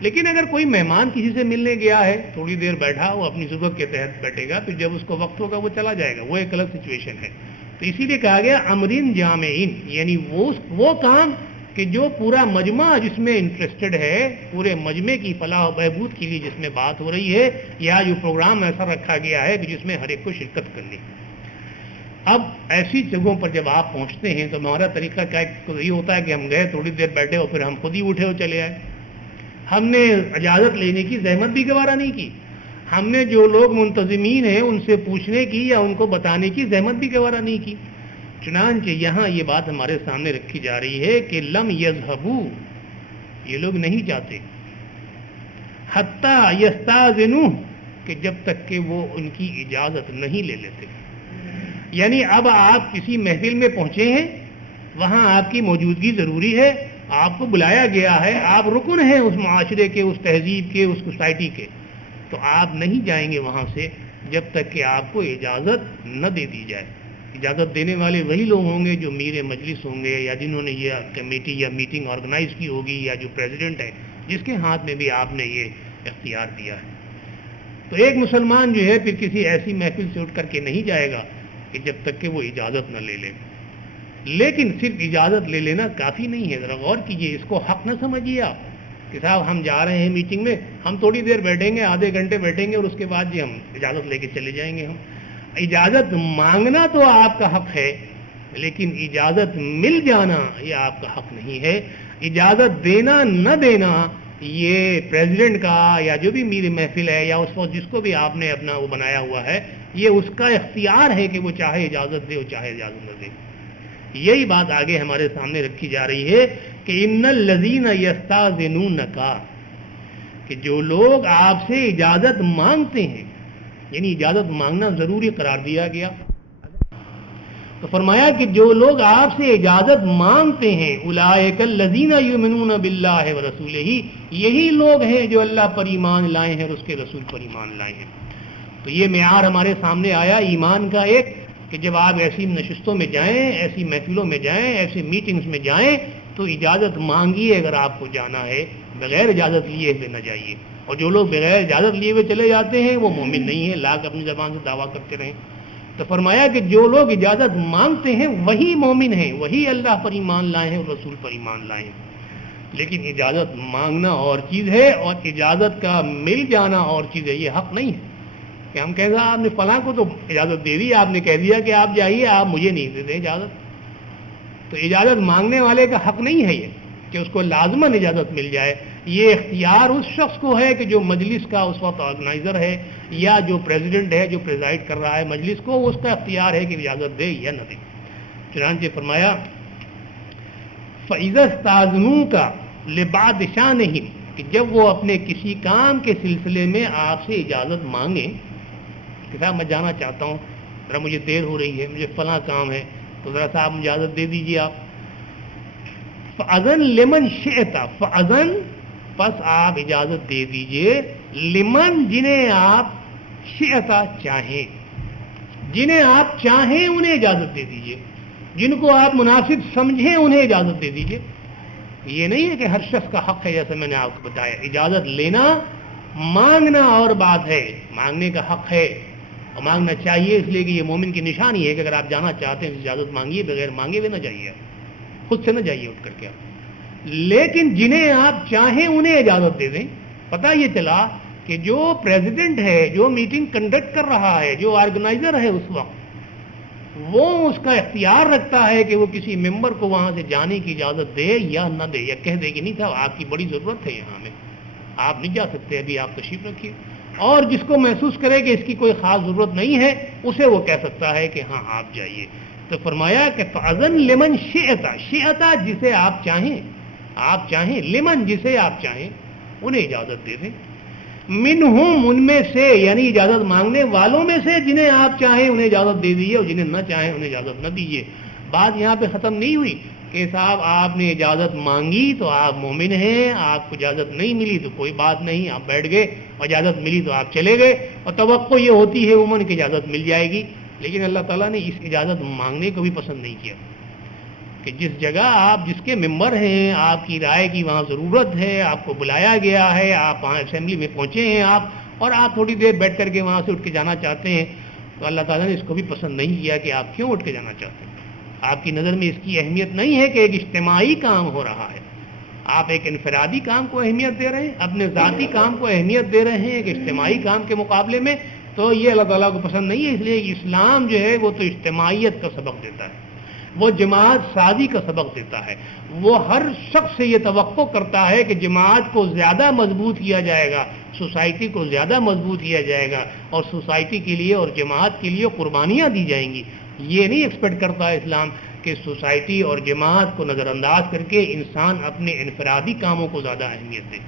لیکن اگر کوئی مہمان کسی سے ملنے گیا ہے، تھوڑی دیر بیٹھا، وہ اپنی ضرورت کے تحت بیٹھے گا، پھر جب اس کو وقت ہوگا وہ چلا جائے گا، وہ ایک الگ سچویشن ہے. تو اسی لیے کہا گیا امرین جامعین، یعنی وہ کام کہ جو پورا مجمع جس میں انٹرسٹڈ ہے، پورے مجمع کی فلاح و بہبود کے لیے جس میں بات ہو رہی ہے، یا جو پروگرام ایسا رکھا گیا ہے کہ جس میں ہر ایک کو شرکت کرنی. اب ایسی جگہوں پر جب آپ پہنچتے ہیں تو ہمارا طریقہ کیا یہ ہوتا ہے کہ ہم گئے، تھوڑی دیر بیٹھے اور پھر ہم خود ہی اٹھے اور چلے آئے. ہم نے اجازت لینے کی زحمت بھی گوارا نہیں کی. ہم نے جو لوگ منتظمین ہیں ان سے پوچھنے کی یا ان کو بتانے کی زحمت بھی گوارا نہیں کی. چنانچہ یہاں یہ بات ہمارے سامنے رکھی جا رہی ہے کہ لم یذهبوا، یہ لوگ نہیں جاتے، حتی یستاذنوا، کہ جب تک کہ وہ ان کی اجازت نہیں لے لیتے. یعنی اب آپ کسی محفل میں پہنچے ہیں، وہاں آپ کی موجودگی ضروری ہے، آپ کو بلایا گیا ہے، آپ رکن ہیں اس معاشرے کے، اس تہذیب کے، اس سوسائٹی کے، تو آپ نہیں جائیں گے وہاں سے جب تک کہ آپ کو اجازت نہ دے دی جائے. اجازت دینے والے وہی لوگ ہوں گے جو میر مجلس ہوں گے، یا جنہوں نے یہ کمیٹی یا میٹنگ آرگنائز کی ہوگی، یا جو پریزیڈنٹ ہے جس کے ہاتھ میں بھی آپ نے یہ اختیار دیا ہے. تو ایک مسلمان جو ہے پھر کسی ایسی محفل سے اٹھ کر کے نہیں جائے گا کہ جب تک کہ وہ اجازت نہ لے لے. لیکن صرف اجازت لے لینا کافی نہیں ہے. ذرا غور کیجئے، اس کو حق نہ سمجھیے آپ کہ صاحب ہم جا رہے ہیں میٹنگ میں، ہم تھوڑی دیر بیٹھیں گے، آدھے گھنٹے بیٹھیں گے اور اس کے بعد جی ہم اجازت لے کے چلے جائیں گے. ہم اجازت مانگنا تو آپ کا حق ہے، لیکن اجازت مل جانا یہ آپ کا حق نہیں ہے. اجازت دینا نہ دینا یہ پریزیڈنٹ کا یا جو بھی میر محفل ہے یا اس وقت جس کو بھی آپ نے اپنا وہ بنایا ہوا ہے، یہ اس کا اختیار ہے کہ وہ چاہے اجازت دے اور چاہے اجازت نہ دے. یہی بات آگے ہمارے سامنے رکھی جا رہی ہے کہ ان الذین یستاذنونک، کہ جو لوگ آپ سے اجازت مانگتے ہیں، یعنی اجازت مانگنا ضروری قرار دیا گیا. تو فرمایا کہ جو لوگ آپ سے اجازت مانگتے ہیں، اولئک الذین یؤمنون باللہ ورسولہ، یہی لوگ ہیں جو اللہ پر ایمان لائے ہیں اور اس کے رسول پر ایمان لائے ہیں. تو یہ معیار ہمارے سامنے آیا ایمان کا ایک کہ جب آپ ایسی نشستوں میں جائیں، ایسی محفلوں میں جائیں، ایسی میٹنگز میں جائیں تو اجازت مانگیے اگر آپ کو جانا ہے، بغیر اجازت لیے ہوئے نہ جائیے. اور جو لوگ بغیر اجازت لیے ہوئے چلے جاتے ہیں وہ مومن نہیں ہیں، لاکھ اپنی زبان سے دعویٰ کرتے رہیں. تو فرمایا کہ جو لوگ اجازت مانگتے ہیں وہی مومن ہیں، وہی اللہ پر ایمان لائے ہیں اور رسول پر ایمان لائے ہیں. لیکن اجازت مانگنا اور چیز ہے اور اجازت کا مل جانا اور چیز ہے. یہ حق نہیں ہے کہ ہم کہہ آپ نے فلاں کو تو اجازت دے دی، آپ نے کہہ دیا کہ آپ جائیے، آپ مجھے نہیں دیتے اجازت. تو اجازت مانگنے والے کا حق نہیں ہے یہ کہ اس کو لازماً اجازت مل جائے. یہ اختیار اس شخص کو ہے کہ جو مجلس کا اس وقت آرگنائزر ہے یا جو پریزیڈنٹ ہے، جو پریزائڈ کر رہا ہے مجلس کو، اس کا اختیار ہے کہ اجازت دے یا نہ دے. چنانچہ فرمایا فَإِذَا اسْتَأْذَنُوكَ لِبَعْضِ کہ جب وہ اپنے کسی کام کے سلسلے میں آپ سے اجازت مانگیں کہ صاحب میں جانا چاہتا ہوں، ذرا مجھے دیر ہو رہی ہے، مجھے فلاں کام ہے، تو ذرا صاحب اجازت دے دیجیے آپ. فَأَذَن لِمَنْ شِئْتَ فَأَذَن پس آپ اجازت دے دیجئے لمن جنہیں آپ شئتا چاہیں، جنہیں آپ چاہیں انہیں اجازت دے دیجئے، جن کو آپ مناسب سمجھیں انہیں اجازت دے دیجئے. یہ نہیں ہے کہ ہر شخص کا حق ہے، جیسے میں نے آپ کو بتایا. اجازت لینا مانگنا اور بات ہے، مانگنے کا حق ہے اور مانگنا چاہیے، اس لیے کہ یہ مومن کی نشانی ہے کہ اگر آپ جانا چاہتے ہیں تو اجازت مانگیے، بغیر مانگے ہوئے نہ جائیے، خود سے نہ جائیے اٹھ کر کے آپ. لیکن جنہیں آپ چاہیں انہیں اجازت دے دیں. پتہ یہ چلا کہ جو پریزیڈنٹ ہے، جو میٹنگ کنڈکٹ کر رہا ہے، جو آرگنائزر ہے اس وقت، وہ اس کا اختیار رکھتا ہے کہ وہ کسی ممبر کو وہاں سے جانے کی اجازت دے یا نہ دے، یا کہہ دے کہ نہیں تھا آپ کی بڑی ضرورت ہے یہاں میں، آپ نہیں جا سکتے، ابھی آپ تشریف رکھیے. اور جس کو محسوس کرے کہ اس کی کوئی خاص ضرورت نہیں ہے اسے وہ کہہ سکتا ہے کہ ہاں آپ جائیے. تو فرمایا کہ فَأَذَن لِمَنْ شِئْتَ شِئْتَ جسے آپ چاہیں، آپ چاہیں، لمن جسے آپ چاہیں انہیں اجازت دے دیں. منہم ان میں سے، یعنی اجازت مانگنے والوں میں سے جنہیں آپ چاہیں انہیں اجازت دے دیجیے اور جنہیں نہ چاہیں انہیں اجازت نہ دیجیے. بات یہاں پہ ختم نہیں ہوئی کہ صاحب آپ نے اجازت مانگی تو آپ مومن ہیں، آپ کو اجازت نہیں ملی تو کوئی بات نہیں، آپ بیٹھ گئے، اور اجازت ملی تو آپ چلے گئے، اور توقع یہ ہوتی ہے عموماً کہ اجازت مل جائے گی. لیکن اللہ تعالیٰ نے اس اجازت مانگنے کو بھی پسند نہیں کیا کہ جس جگہ آپ جس کے ممبر ہیں، آپ کی رائے کی وہاں ضرورت ہے، آپ کو بلایا گیا ہے، آپ وہاں اسمبلی میں پہنچے ہیں آپ، اور آپ تھوڑی دیر بیٹھ کر کے وہاں سے اٹھ کے جانا چاہتے ہیں، تو اللہ تعالیٰ نے اس کو بھی پسند نہیں کیا کہ آپ کیوں اٹھ کے جانا چاہتے ہیں. آپ کی نظر میں اس کی اہمیت نہیں ہے کہ ایک اجتماعی کام ہو رہا ہے، آپ ایک انفرادی کام کو اہمیت دے رہے ہیں، اپنے ذاتی کام کو اہمیت دے رہے ہیں ایک اجتماعی کام کے مقابلے میں. تو یہ اللہ تعالیٰ کو پسند نہیں ہے. اس لیے اسلام جو ہے وہ تو اجتماعیت کا سبق دیتا ہے، وہ جماعت سازی کا سبق دیتا ہے. وہ ہر شخص سے یہ توقع کرتا ہے کہ جماعت کو زیادہ مضبوط کیا جائے گا، سوسائٹی کو زیادہ مضبوط کیا جائے گا، اور سوسائٹی کے لیے اور جماعت کے لیے قربانیاں دی جائیں گی. یہ نہیں ایکسپیکٹ کرتا ہے اسلام کہ سوسائٹی اور جماعت کو نظر انداز کر کے انسان اپنے انفرادی کاموں کو زیادہ اہمیت دے.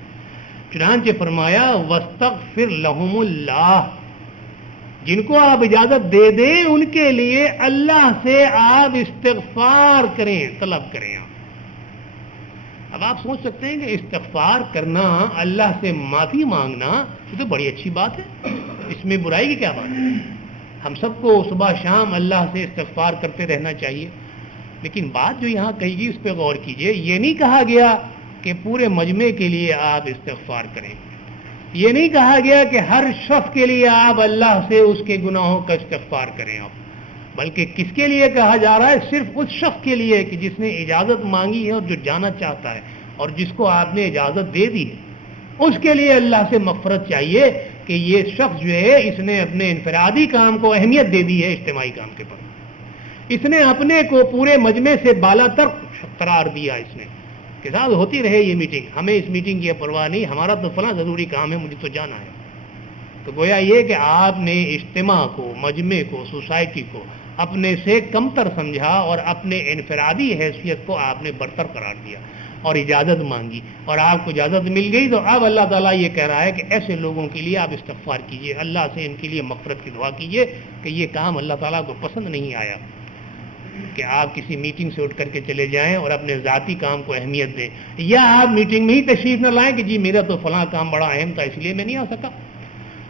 چنانچہ فرمایا وَاسْتَغْفِرْ لَهُمُ اللَّهُ جن کو آپ اجازت دے دیں ان کے لیے اللہ سے آپ استغفار کریں، طلب کریں. اب آپ سوچ سکتے ہیں کہ استغفار کرنا، اللہ سے معافی مانگنا، یہ تو بڑی اچھی بات ہے، اس میں برائی کی کیا بات ہے؟ ہم سب کو صبح شام اللہ سے استغفار کرتے رہنا چاہیے. لیکن بات جو یہاں کہی گئی اس پہ غور کیجئے. یہ نہیں کہا گیا کہ پورے مجمع کے لیے آپ استغفار کریں، یہ نہیں کہا گیا کہ ہر شخص کے لیے آپ اللہ سے اس کے گناہوں کا استغفار کریں آپ، بلکہ کس کے لیے کہا جا رہا ہے؟ صرف اس شخص کے لیے کہ جس نے اجازت مانگی ہے اور جو جانا چاہتا ہے، اور جس کو آپ نے اجازت دے دی ہے اس کے لیے اللہ سے مغفرت چاہیے کہ یہ شخص جو ہے اس نے اپنے انفرادی کام کو اہمیت دے دی ہے اجتماعی کام کے پر، اس نے اپنے کو پورے مجمع سے بالا تر قرار دیا. اس نے کہ صاحب ہوتی رہے یہ میٹنگ، ہمیں اس میٹنگ کی پرواہ نہیں، ہمارا تو فلاں ضروری کام ہے، مجھے تو جانا ہے. تو گویا یہ کہ آپ نے اجتماع کو، مجمع کو، سوسائٹی کو اپنے سے کمتر سمجھا اور اپنے انفرادی حیثیت کو آپ نے برتر قرار دیا اور اجازت مانگی، اور آپ کو اجازت مل گئی. تو اب اللہ تعالیٰ یہ کہہ رہا ہے کہ ایسے لوگوں کے لیے آپ استغفار کیجئے، اللہ سے ان کے لیے مغفرت کی دعا کیجئے کہ یہ کام اللہ تعالیٰ کو پسند نہیں آیا کہ آپ کسی میٹنگ سے اٹھ کر کے چلے جائیں اور اپنے ذاتی کام کو اہمیت دیں، یا آپ میٹنگ میں ہی تشریف نہ لائیں کہ جی میرا تو فلاں کام بڑا اہم تھا اس لیے میں نہیں آ سکا.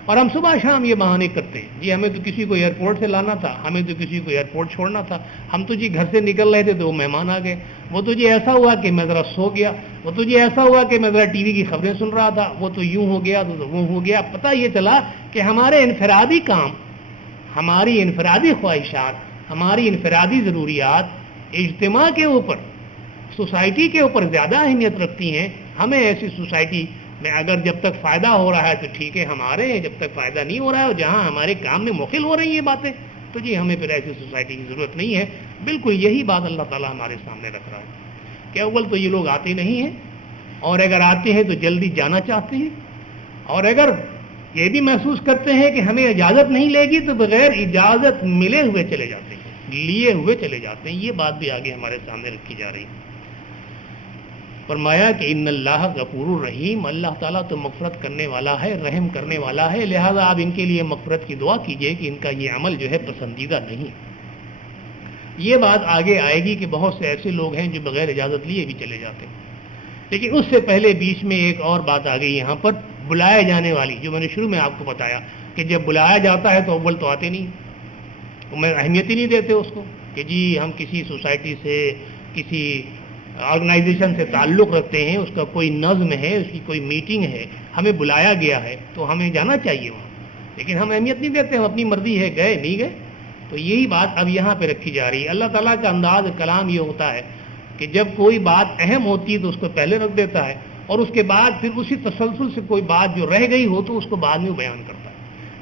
اور ہم صبح شام یہ بہانے کرتے ہیں، جی ہمیں تو کسی کو ایئرپورٹ سے لانا تھا، ہمیں تو کسی کو ایئرپورٹ چھوڑنا تھا، ہم تو جی گھر سے نکل رہے تھے تو وہ مہمان آ گئے، وہ تو جی ایسا ہوا کہ میں ذرا سو گیا، وہ تو جی ایسا ہوا کہ میں ذرا ٹی وی کی خبریں سن رہا تھا، وہ تو یوں ہو گیا تو وہ ہو گیا۔ پتہ یہ چلا کہ ہمارے انفرادی کام، ہماری انفرادی خواہشات، ہماری انفرادی ضروریات اجتماع کے اوپر، سوسائٹی کے اوپر زیادہ اہمیت رکھتی ہیں۔ ہمیں ایسی سوسائٹی میں اگر جب تک فائدہ ہو رہا ہے تو ٹھیک ہے ہمارے ہیں، جب تک فائدہ نہیں ہو رہا ہے اور جہاں ہمارے کام میں مخل ہو رہی ہیں باتیں تو جی ہمیں پھر ایسی سوسائٹی کی ضرورت نہیں ہے۔ بالکل یہی بات اللہ تعالیٰ ہمارے سامنے رکھ رہا ہے کہ اول تو یہ لوگ آتے نہیں ہیں، اور اگر آتے ہیں تو جلدی جانا چاہتے ہیں، اور اگر یہ بھی محسوس کرتے ہیں کہ ہمیں اجازت نہیں لے گی تو بغیر اجازت ملے ہوئے چلے جاتے ہیں، لیے ہوئے چلے جاتے ہیں۔ یہ بات بھی آگے ہمارے سامنے رکھی جا رہی ہے۔ فرمایا کہ ان اللہ غفور الرحیم، اللہ تعالیٰ تو مغفرت کرنے والا ہے، رحم کرنے والا ہے، لہذا آپ ان کے لیے مغفرت کی دعا کیجئے کہ ان کا یہ عمل جو ہے پسندیدہ نہیں۔ یہ بات آگے آئے گی کہ بہت سے ایسے لوگ ہیں جو بغیر اجازت لیے بھی چلے جاتے ہیں، لیکن اس سے پہلے بیچ میں ایک اور بات آ گئی یہاں پر، بلائے جانے والی، جو میں نے شروع میں آپ کو بتایا کہ جب بلایا جاتا ہے تو اول تو آتے نہیں، میں اہمیت ہی نہیں دیتے اس کو کہ جی ہم کسی سوسائٹی سے، کسی آرگنائزیشن سے تعلق رکھتے ہیں، اس کا کوئی نظم ہے، اس کی کوئی میٹنگ ہے، ہمیں بلایا گیا ہے تو ہمیں جانا چاہیے وہاں، لیکن ہم اہمیت نہیں دیتے، ہم اپنی مرضی ہے گئے نہیں گئے۔ تو یہی بات اب یہاں پہ رکھی جا رہی ہے۔ اللہ تعالیٰ کا انداز کلام یہ ہوتا ہے کہ جب کوئی بات اہم ہوتی ہے تو اس کو پہلے رکھ دیتا ہے، اور اس کے بعد پھر اسی تسلسل سے کوئی بات جو رہ گئی ہو تو اس کو بعد میں بیان کرتا ہے۔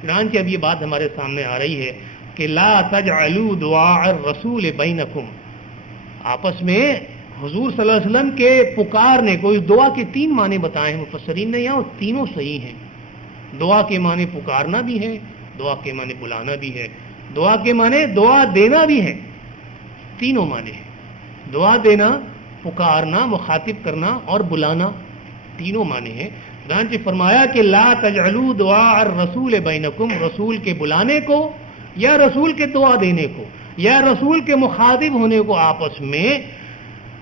چنانچہ اب یہ بات ہمارے سامنے آ رہی ہے کہ لا تجعلوا دعاء الرسول بینکم، آپس میں حضور صلی اللہ علیہ وسلم کے پکارنے کو، اس دعا کے 3 معنی بتائے ہیں مفسرین نے یہاں، تینوں صحیح ہیں۔ دعا کے معنی پکارنا بھی ہے، دعا کے معنی بلانا بھی ہے، دعا کے معنی دعا دینا بھی ہے، تینوں معنی ہیں۔ دعا دینا، پکارنا، مخاطب کرنا اور بلانا، تینوں معنی ہیں۔ چنانچہ فرمایا کہ لا تجعلوا دعاء الرسول بینکم، رسول کے بلانے کو یا رسول کے دعا دینے کو یا رسول کے مخاطب ہونے کو آپس میں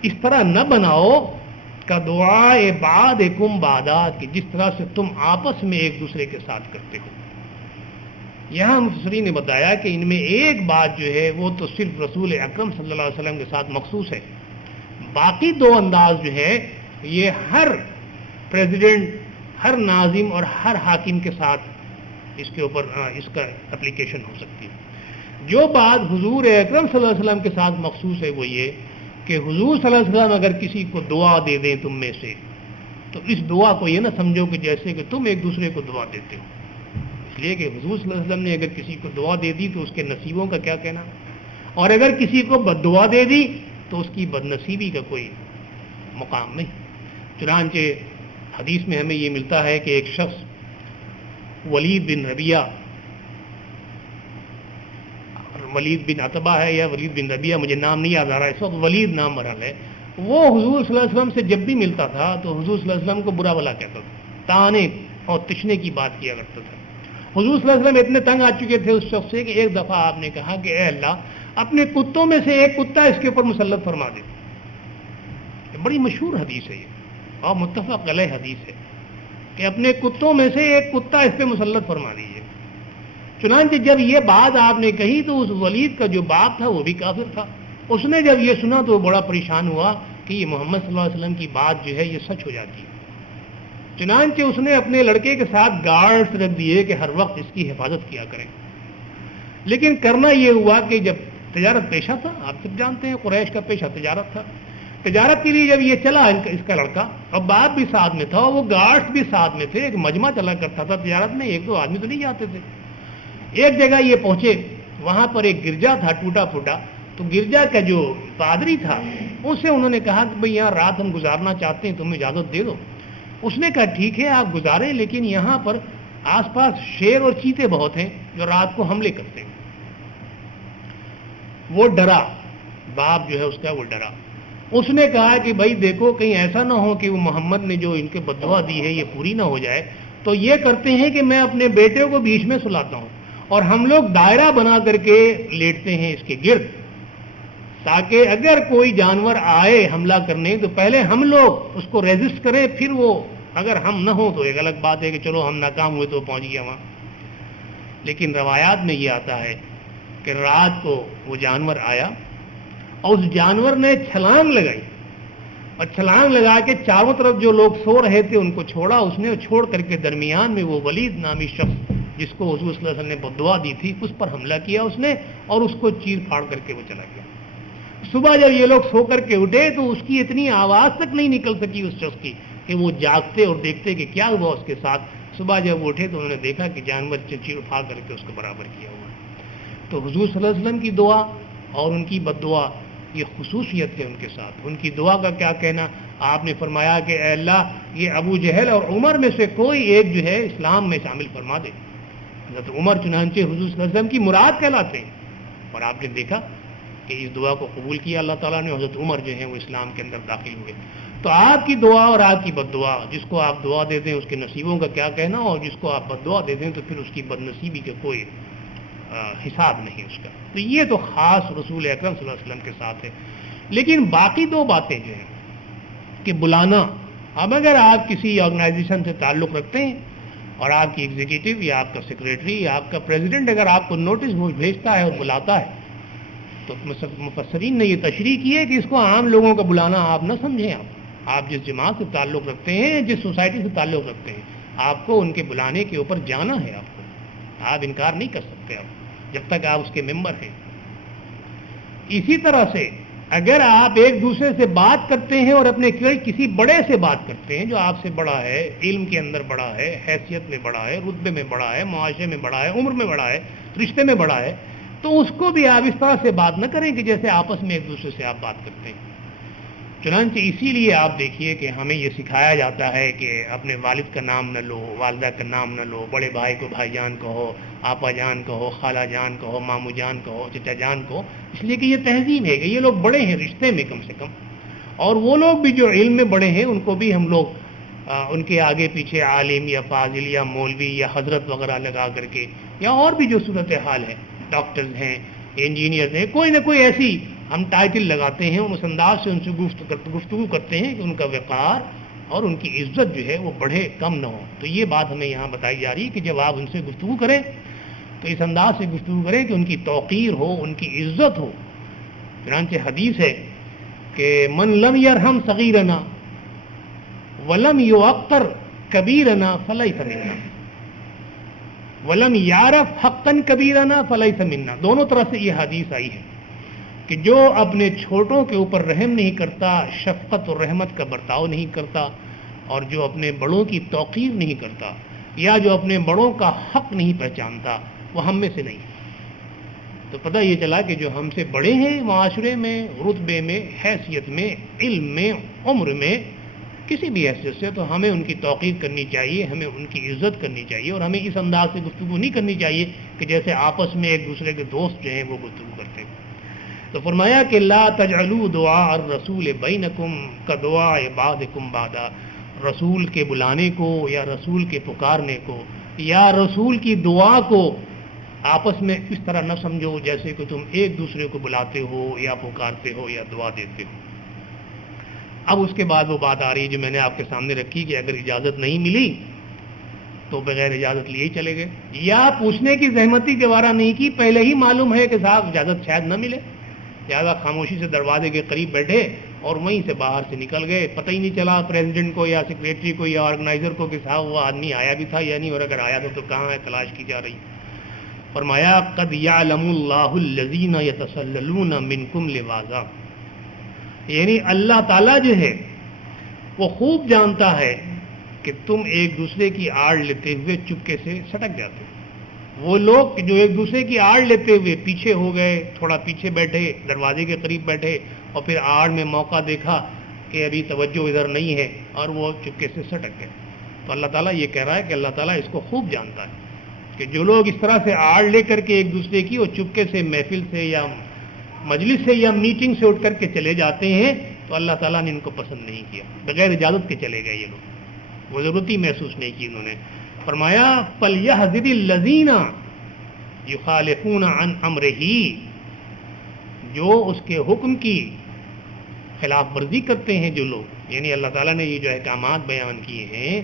اس طرح نہ بناؤ کا دعائے بعضکم بعضا، کہ جس طرح سے تم آپس میں ایک دوسرے کے ساتھ کرتے ہو۔ یہاں مفسرین نے بتایا کہ ان میں ایک بات جو ہے وہ تو صرف رسول اکرم صلی اللہ علیہ وسلم کے ساتھ مخصوص ہے، باقی 2 انداز جو ہے یہ ہر پریزیڈنٹ، ہر ناظم اور ہر حاکم کے ساتھ اس کے اوپر اس کا اپلیکیشن ہو سکتی ہے۔ جو بات حضور اکرم صلی اللہ علیہ وسلم کے ساتھ مخصوص ہے وہ یہ کہ حضور صلی اللہ علیہ وسلم اگر کسی کو دعا دے دیں تم میں سے تو اس دعا کو یہ نہ سمجھو کہ جیسے کہ تم ایک دوسرے کو دعا دیتے ہو، اس لیے کہ حضور صلی اللہ علیہ وسلم نے اگر کسی کو دعا دے دی تو اس کے نصیبوں کا کیا کہنا، اور اگر کسی کو بد دعا دے دی تو اس کی بد نصیبی کا کوئی مقام نہیں۔ چنانچہ حدیث میں ہمیں یہ ملتا ہے کہ ایک شخص ولید بن ربیہ، ولید بن عتبہ ہے یا ولید بن ربیہ، مجھے نام نہیں یاد آ رہا اس وقت، ولید نام مرحل ہے، وہ حضور صلی اللہ علیہ وسلم سے جب بھی ملتا تھا تو حضور صلی اللہ علیہ وسلم کو برا بھلا کہتا تھا، تانے اور تشنے کی بات کیا کرتا تھا۔ حضور صلی اللہ علیہ وسلم اتنے تنگ آ چکے تھے اس شخص سے کہ ایک دفعہ آپ نے کہا کہ اے اللہ اپنے کتوں میں سے ایک کتا اس کے اوپر مسلط فرما دے۔ یہ بڑی مشہور حدیث ہے یہ اور متفق علیہ حدیث ہے کہ اپنے کتوں میں سے ایک کتا اس پہ مسلط فرما دیجیے۔ چنانچہ جب یہ بات آپ نے کہی تو اس ولید کا جو باپ تھا وہ بھی کافر تھا، اس نے جب یہ سنا تو وہ بڑا پریشان ہوا کہ یہ محمد صلی اللہ علیہ وسلم کی بات جو ہے یہ سچ ہو جاتی ہے۔ چنانچہ اس نے اپنے لڑکے کے ساتھ گارڈز رکھ دیے کہ ہر وقت اس کی حفاظت کیا کریں، لیکن کرنا یہ ہوا کہ جب تجارت پیشہ تھا، آپ سب جانتے ہیں قریش کا پیشہ تجارت تھا، تجارت کے لیے جب یہ چلا اس کا لڑکا اور باپ بھی ساتھ میں تھا اور وہ گارڈز بھی ساتھ میں تھے، ایک مجمع چلا کرتا تھا تجارت میں، 1-2 آدمی تو نہیں جاتے تھے۔ ایک جگہ یہ پہنچے، وہاں پر ایک گرجا تھا ٹوٹا پھوٹا، تو گرجا کا جو پادری تھا اس سے انہوں نے کہا کہ بھئی یہاں رات ہم گزارنا چاہتے ہیں، تمہیں اجازت دے دو۔ اس نے کہا ٹھیک ہے آپ گزاریں، لیکن یہاں پر آس پاس شیر اور چیتے بہت ہیں جو رات کو حملے کرتے ہیں۔ وہ ڈرا، باپ جو ہے اس کا وہ ڈرا، اس نے کہا کہ بھائی دیکھو کہیں ایسا نہ ہو کہ وہ محمد نے جو ان کے بددعا دی ہے یہ پوری نہ ہو جائے، تو یہ کرتے ہیں کہ میں اپنے بیٹے کو بیچ میں سلاتا ہوں اور ہم لوگ دائرہ بنا کر کے لیٹتے ہیں اس کے گرد، تاکہ اگر کوئی جانور آئے حملہ کرنے تو پہلے ہم لوگ اس کو ریزسٹ کریں، پھر وہ اگر ہم نہ ہوں تو ایک الگ بات ہے کہ چلو ہم ناکام ہوئے تو پہنچ گیا وہاں، لیکن روایات میں یہ آتا ہے کہ رات کو وہ جانور آیا اور اس جانور نے چھلانگ لگائی اور چھلانگ لگا کے چاروں طرف جو لوگ سو رہے تھے ان کو چھوڑا اس نے، چھوڑ کر کے درمیان میں وہ ولید نامی شخص جس کو حضور صلی اللہ علیہ وسلم نے بددعا دی تھی اس پر حملہ کیا اس نے اور اس کو چیر پھاڑ کر کے وہ چلا گیا۔ صبح جب یہ لوگ سو کر کے اٹھے تو اس کی اتنی آواز تک نہیں نکل سکی اس شخص کی کہ وہ جاگتے اور دیکھتے کہ کیا ہوا اس کے ساتھ۔ صبح جب وہ اٹھے تو انہوں نے دیکھا کہ جانور چیر پھاڑ کر کے اس کو برابر کیا ہوا ہے۔ تو حضور صلی اللہ علیہ وسلم کی دعا اور ان کی بددعا یہ خصوصیت ہے ان کے ساتھ۔ ان کی دعا کا کیا کہنا، آپ نے فرمایا کہ اے اللہ یہ ابو جہل اور عمر میں سے کوئی ایک جو ہے اسلام میں شامل فرما دے۔ حضرت عمر چنانچہ حضور صلی اللہ علیہ وسلم کی مراد کہلاتے ہیں، اور آپ نے دیکھا کہ اس دعا کو قبول کیا اللہ تعالیٰ نے، حضرت عمر جو ہیں وہ اسلام کے اندر داخل ہوئے۔ تو آپ کی دعا اور آپ کی بد دعا، جس کو آپ دعا دیتے ہیں اس کے نصیبوں کا کیا کہنا، اور جس کو آپ بد دعا دیتے ہیں تو پھر اس کی بد نصیبی کا کوئی حساب نہیں اس کا۔ تو یہ تو خاص رسول اکرم صلی اللہ علیہ وسلم کے ساتھ ہے۔ لیکن باقی دو باتیں جو ہیں کہ بلانا، اب اگر آپ کسی آرگنائزیشن سے تعلق رکھتے ہیں اور آپ کی ایگزیکٹو یا آپ کا سیکریٹری یا آپ کا پریزیڈنٹ اگر آپ کو نوٹس بھیجتا ہے اور بلاتا ہے تو مفسرین نے یہ تشریح کی ہے کہ اس کو عام لوگوں کا بلانا آپ نہ سمجھیں۔ آپ جس جماعت سے تعلق رکھتے ہیں، جس سوسائٹی سے تعلق رکھتے ہیں، آپ کو ان کے بلانے کے اوپر جانا ہے، آپ انکار نہیں کر سکتے آپ جب تک آپ اس کے ممبر ہیں۔ اسی طرح سے اگر آپ ایک دوسرے سے بات کرتے ہیں اور اپنے کسی بڑے سے بات کرتے ہیں جو آپ سے بڑا ہے، علم کے اندر بڑا ہے، حیثیت میں بڑا ہے، رتبے میں بڑا ہے، معاشرے میں بڑا ہے، عمر میں بڑا ہے، رشتے میں بڑا ہے، تو اس کو بھی آپ اس طرح سے بات نہ کریں کہ جیسے آپس میں ایک دوسرے سے آپ بات کرتے ہیں۔ چنانچہ اسی لیے آپ دیکھیے کہ ہمیں یہ سکھایا جاتا ہے کہ اپنے والد کا نام نہ لو، والدہ کا نام نہ لو، بڑے بھائی کو بھائی جان کہو، آپا جان کہو، خالہ جان کہو، مامو جان کہو، چچا جان کہو، اس لیے کہ یہ تہذیب ہے کہ یہ لوگ بڑے ہیں رشتے میں کم سے کم، اور وہ لوگ بھی جو علم میں بڑے ہیں ان کو بھی ہم لوگ ان کے آگے پیچھے عالم یا فاضل یا مولوی یا حضرت وغیرہ لگا کر کے، یا اور بھی جو صورتحال ہے، ڈاکٹرز ہیں، انجینئرز ہیں، کوئی نہ کوئی ایسی ہم ٹائٹل لگاتے ہیں، اس انداز سے ان سے گفتگو کرتے ہیں کہ ان کا وقار اور ان کی عزت جو ہے وہ بڑھے، کم نہ ہو۔ تو یہ بات ہمیں یہاں بتائی جا رہی ہے کہ جب آپ ان سے گفتگو کریں تو اس انداز سے گفتگو کریں کہ ان کی توقیر ہو، ان کی عزت ہو۔ چنانچہ حدیث ہے کہ من لم یرحم صغیرنا ولم یوقر کبیرنا فلیس منا ولم یعرف حقا کبیرنا فلیس منا، دونوں طرح سے یہ حدیث آئی ہے کہ جو اپنے چھوٹوں کے اوپر رحم نہیں کرتا، شفقت اور رحمت کا برتاؤ نہیں کرتا، اور جو اپنے بڑوں کی توقیر نہیں کرتا یا جو اپنے بڑوں کا حق نہیں پہچانتا وہ ہم میں سے نہیں۔ تو پتہ یہ چلا کہ جو ہم سے بڑے ہیں معاشرے میں، رتبے میں، حیثیت میں، علم میں، عمر میں، کسی بھی حیثیت سے، تو ہمیں ان کی توقیر کرنی چاہیے، ہمیں ان کی عزت کرنی چاہیے، اور ہمیں اس انداز سے گفتگو نہیں کرنی چاہیے کہ جیسے آپس میں ایک دوسرے کے دوست جو ہیں وہ گفتگو کرتے ہیں۔ تو فرمایا کہ لا تجعلوا دعاء الرسول بینکم کدعاء بعضکم بعضا، رسول کے بلانے کو یا رسول کے پکارنے کو یا رسول کی دعا کو آپس میں اس طرح نہ سمجھو جیسے کہ تم ایک دوسرے کو بلاتے ہو یا پکارتے ہو یا دعا دیتے ہو۔ اب اس کے بعد وہ بات آ رہی ہے جو میں نے آپ کے سامنے رکھی کہ اگر اجازت نہیں ملی تو بغیر اجازت لیے ہی چلے گئے، یا پوچھنے کی زحمتی گوارا نہیں کی، پہلے ہی معلوم ہے کہ صاحب اجازت شاید نہ ملے، لہٰذا خاموشی سے دروازے کے قریب بیٹھے اور وہیں سے باہر سے نکل گئے، پتہ ہی نہیں چلا پریزیڈنٹ کو یا سیکریٹری کو یا آرگنائزر کو کہ صاحب وہ آدمی آیا بھی تھا یا نہیں، اور اگر آیا تو کہاں ہے، تلاش کی جا رہی۔ فرمایا قد یعلم اللہ الذین یتسللون منکم لواذا، یعنی اللہ تعالیٰ جو ہے وہ خوب جانتا ہے کہ تم ایک دوسرے کی آڑ لیتے ہوئے چپکے سے سٹک جاتے ہو۔ وہ لوگ جو ایک دوسرے کی آڑ لیتے ہوئے پیچھے ہو گئے، تھوڑا پیچھے بیٹھے، دروازے کے قریب بیٹھے، اور پھر آڑ میں موقع دیکھا کہ ابھی توجہ ادھر نہیں ہے اور وہ چپکے سے سٹک گئے، تو اللہ تعالیٰ یہ کہہ رہا ہے کہ اللہ تعالیٰ اس کو خوب جانتا ہے کہ جو لوگ اس طرح سے آڑ لے کر کے ایک دوسرے کی اور چپکے سے محفل سے یا مجلس سے یا میٹنگ سے اٹھ کر کے چلے جاتے ہیں، تو اللہ تعالیٰ نے ان کو پسند نہیں کیا، بغیر اجازت کے چلے گئے یہ لوگ، وہ ضرورت ہی محسوس نہیں کی انہوں نے۔ فرمایا فَلْيَحْذِرِ الَّذِينَ يُخَالِفُونَ عَنْ أَمْرِهِ، جو اس کے حکم کی خلاف ورزی کرتے ہیں جو لوگ، یعنی اللہ تعالیٰ نے یہ جو احکامات بیان کیے ہیں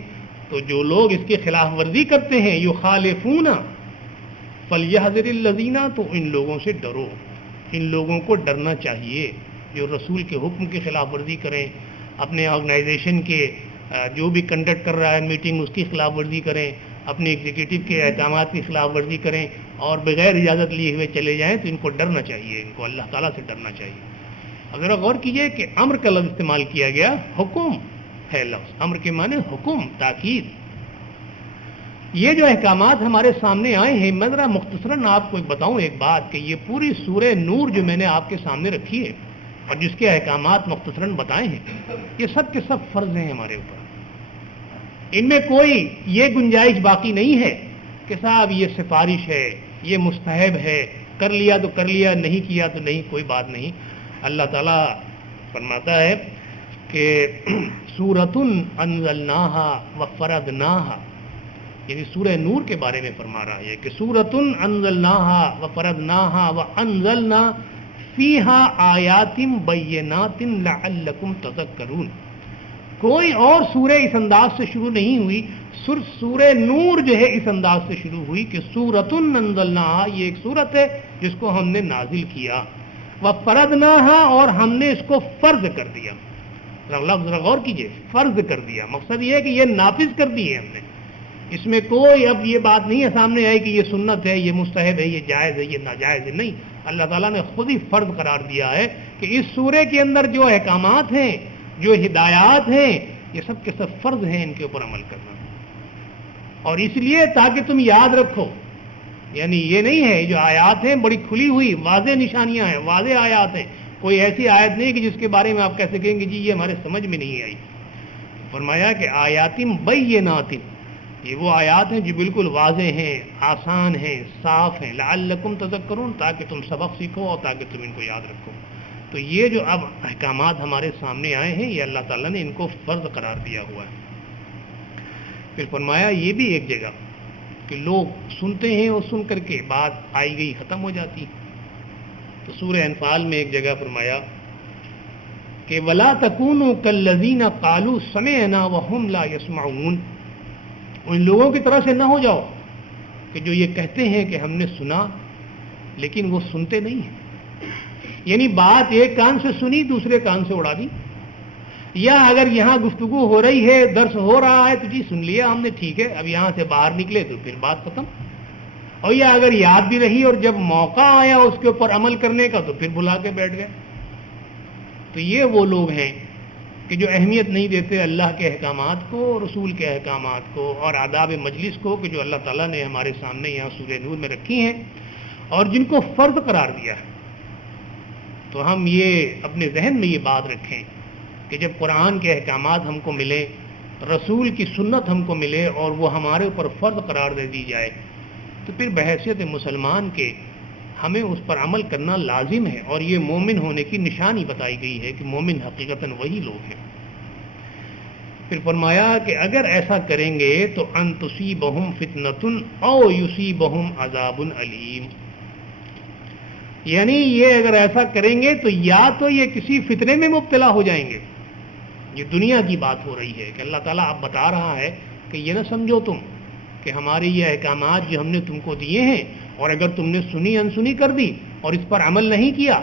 تو جو لوگ اس کی خلاف ورزی کرتے ہیں، یخالفون فَلْيَحْذَرِ الَّذِينَ، تو ان لوگوں سے ڈرو، ان لوگوں کو ڈرنا چاہیے جو رسول کے حکم کی خلاف ورزی کریں، اپنے آرگنائزیشن کے جو بھی کنڈکٹ کر رہا ہے میٹنگ اس کی خلاف ورزی کریں، اپنے ایگزیکٹو کے احکامات کی خلاف ورزی کریں اور بغیر اجازت لیے ہوئے چلے جائیں، تو ان کو ڈرنا چاہیے، ان کو اللہ تعالیٰ سے ڈرنا چاہیے۔ اب ذرا غور کیجئے کہ امر کا لفظ استعمال کیا گیا، حکم ہے لفظ، امر کے معنی حکم، تاکید۔ یہ جو احکامات ہمارے سامنے آئے ہیں، میں ذرا مختصراً آپ کو بتاؤں ایک بات کہ یہ پوری سورہ نور جو میں نے آپ کے سامنے رکھی ہے اور جس کے احکامات مختصراً بتائے ہیں، یہ سب کے سب فرض ہیں ہمارے اوپر۔ ان میں کوئی یہ گنجائش باقی نہیں ہے کہ صاحب یہ سفارش ہے، یہ مستحب ہے، کر لیا تو کر لیا، نہیں کیا تو نہیں، کوئی بات نہیں۔ اللہ تعالیٰ فرماتا ہے کہ سورۃ انزلناہا وفرضناہا، یعنی سورہ نور کے بارے میں فرما رہا ہے کہ سورۃ انزلناہا وفرضناہا وانزلنا فیہا آیات بینات لعلکم تذکرون۔ کوئی اور سورہ اس انداز سے شروع نہیں ہوئی، صرف سورہ نور جو ہے اس انداز سے شروع ہوئی کہ سورۃ انزلناہا، یہ ایک سورت ہے جس کو ہم نے نازل کیا، وفرضناہا، اور ہم نے اس کو فرض کر دیا۔ لفظ ذرا غور کیجئے، فرض کر دیا، مقصد یہ ہے کہ یہ نافذ کر دی ہے ہم نے۔ اس میں کوئی اب یہ بات نہیں ہے سامنے آئی کہ یہ سنت ہے، یہ مستحب ہے، یہ جائز ہے، یہ ناجائز ہے، نہیں، اللہ تعالیٰ نے خود ہی فرض قرار دیا ہے کہ اس سورے کے اندر جو احکامات ہیں، جو ہدایات ہیں، یہ سب کے سب فرض ہیں، ان کے اوپر عمل کرنا۔ اور اس لیے تاکہ تم یاد رکھو، یعنی یہ نہیں ہے، جو آیات ہیں بڑی کھلی ہوئی واضح نشانیاں ہیں، واضح آیات ہیں، کوئی ایسی آیت نہیں کہ جس کے بارے میں آپ کہہ سکیں گے جی یہ ہمارے سمجھ میں نہیں آئی۔ فرمایا کہ آیاتم بینات، یہ وہ آیات ہیں جو بالکل واضح ہیں، آسان ہیں، صاف ہیں، لعلکم تذکرون، تاکہ تم سبق سیکھو اور تاکہ تم ان کو یاد رکھو۔ تو یہ جو اب احکامات ہمارے سامنے آئے ہیں، یہ اللہ تعالیٰ نے ان کو فرض قرار دیا ہوا ہے۔ پھر فرمایا یہ بھی ایک جگہ کہ لوگ سنتے ہیں اور سن کر کے بات آئی گئی ختم ہو جاتی۔ تو سورہ انفال میں ایک جگہ فرمایا کہ وَلَا تَكُونُوا كَالَّذِينَ قَالُوا سَمِعْنَا وَهُمْ لَا يَسْمَعُونَ، ان لوگوں کی طرح سے نہ ہو جاؤ کہ جو یہ کہتے ہیں کہ ہم نے سنا لیکن وہ سنتے نہیں ہیں، یعنی بات ایک کان سے سنی دوسرے کان سے اڑا دی، یا اگر یہاں گفتگو ہو رہی ہے، درس ہو رہا ہے تو جی سن لیا ہم نے، ٹھیک ہے، اب یہاں سے باہر نکلے تو پھر بات ختم، اور یا اگر یاد بھی رہی اور جب موقع آیا اس کے اوپر عمل کرنے کا تو پھر بلا کے بیٹھ گئے۔ تو یہ وہ لوگ ہیں کہ جو اہمیت نہیں دیتے اللہ کے احکامات کو، رسول کے احکامات کو اور آداب مجلس کو، کہ جو اللہ تعالیٰ نے ہمارے سامنے یہاں سورہ نور میں رکھی ہیں اور جن کو فرض قرار دیا ہے۔ تو ہم یہ اپنے ذہن میں یہ بات رکھیں کہ جب قرآن کے احکامات ہم کو ملے، رسول کی سنت ہم کو ملے اور وہ ہمارے اوپر فرض قرار دے دی جائے، تو پھر بحیثیت مسلمان کے ہمیں اس پر عمل کرنا لازم ہے، اور یہ مومن ہونے کی نشانی بتائی گئی ہے کہ مومن حقیقتاً وہی لوگ ہیں۔ پھر فرمایا کہ اگر ایسا کریں گے تو ان تصیبہم فتنۃ او یصیبہم عذاب علیم، یعنی یہ اگر ایسا کریں گے تو یا تو یہ کسی فتنے میں مبتلا ہو جائیں گے، یہ دنیا کی بات ہو رہی ہے کہ اللہ تعالیٰ اب بتا رہا ہے کہ یہ نہ سمجھو تم کہ ہمارے یہ احکامات جو ہم نے تم کو دیے ہیں اور اگر تم نے سنی انسنی کر دی اور اس پر عمل نہیں کیا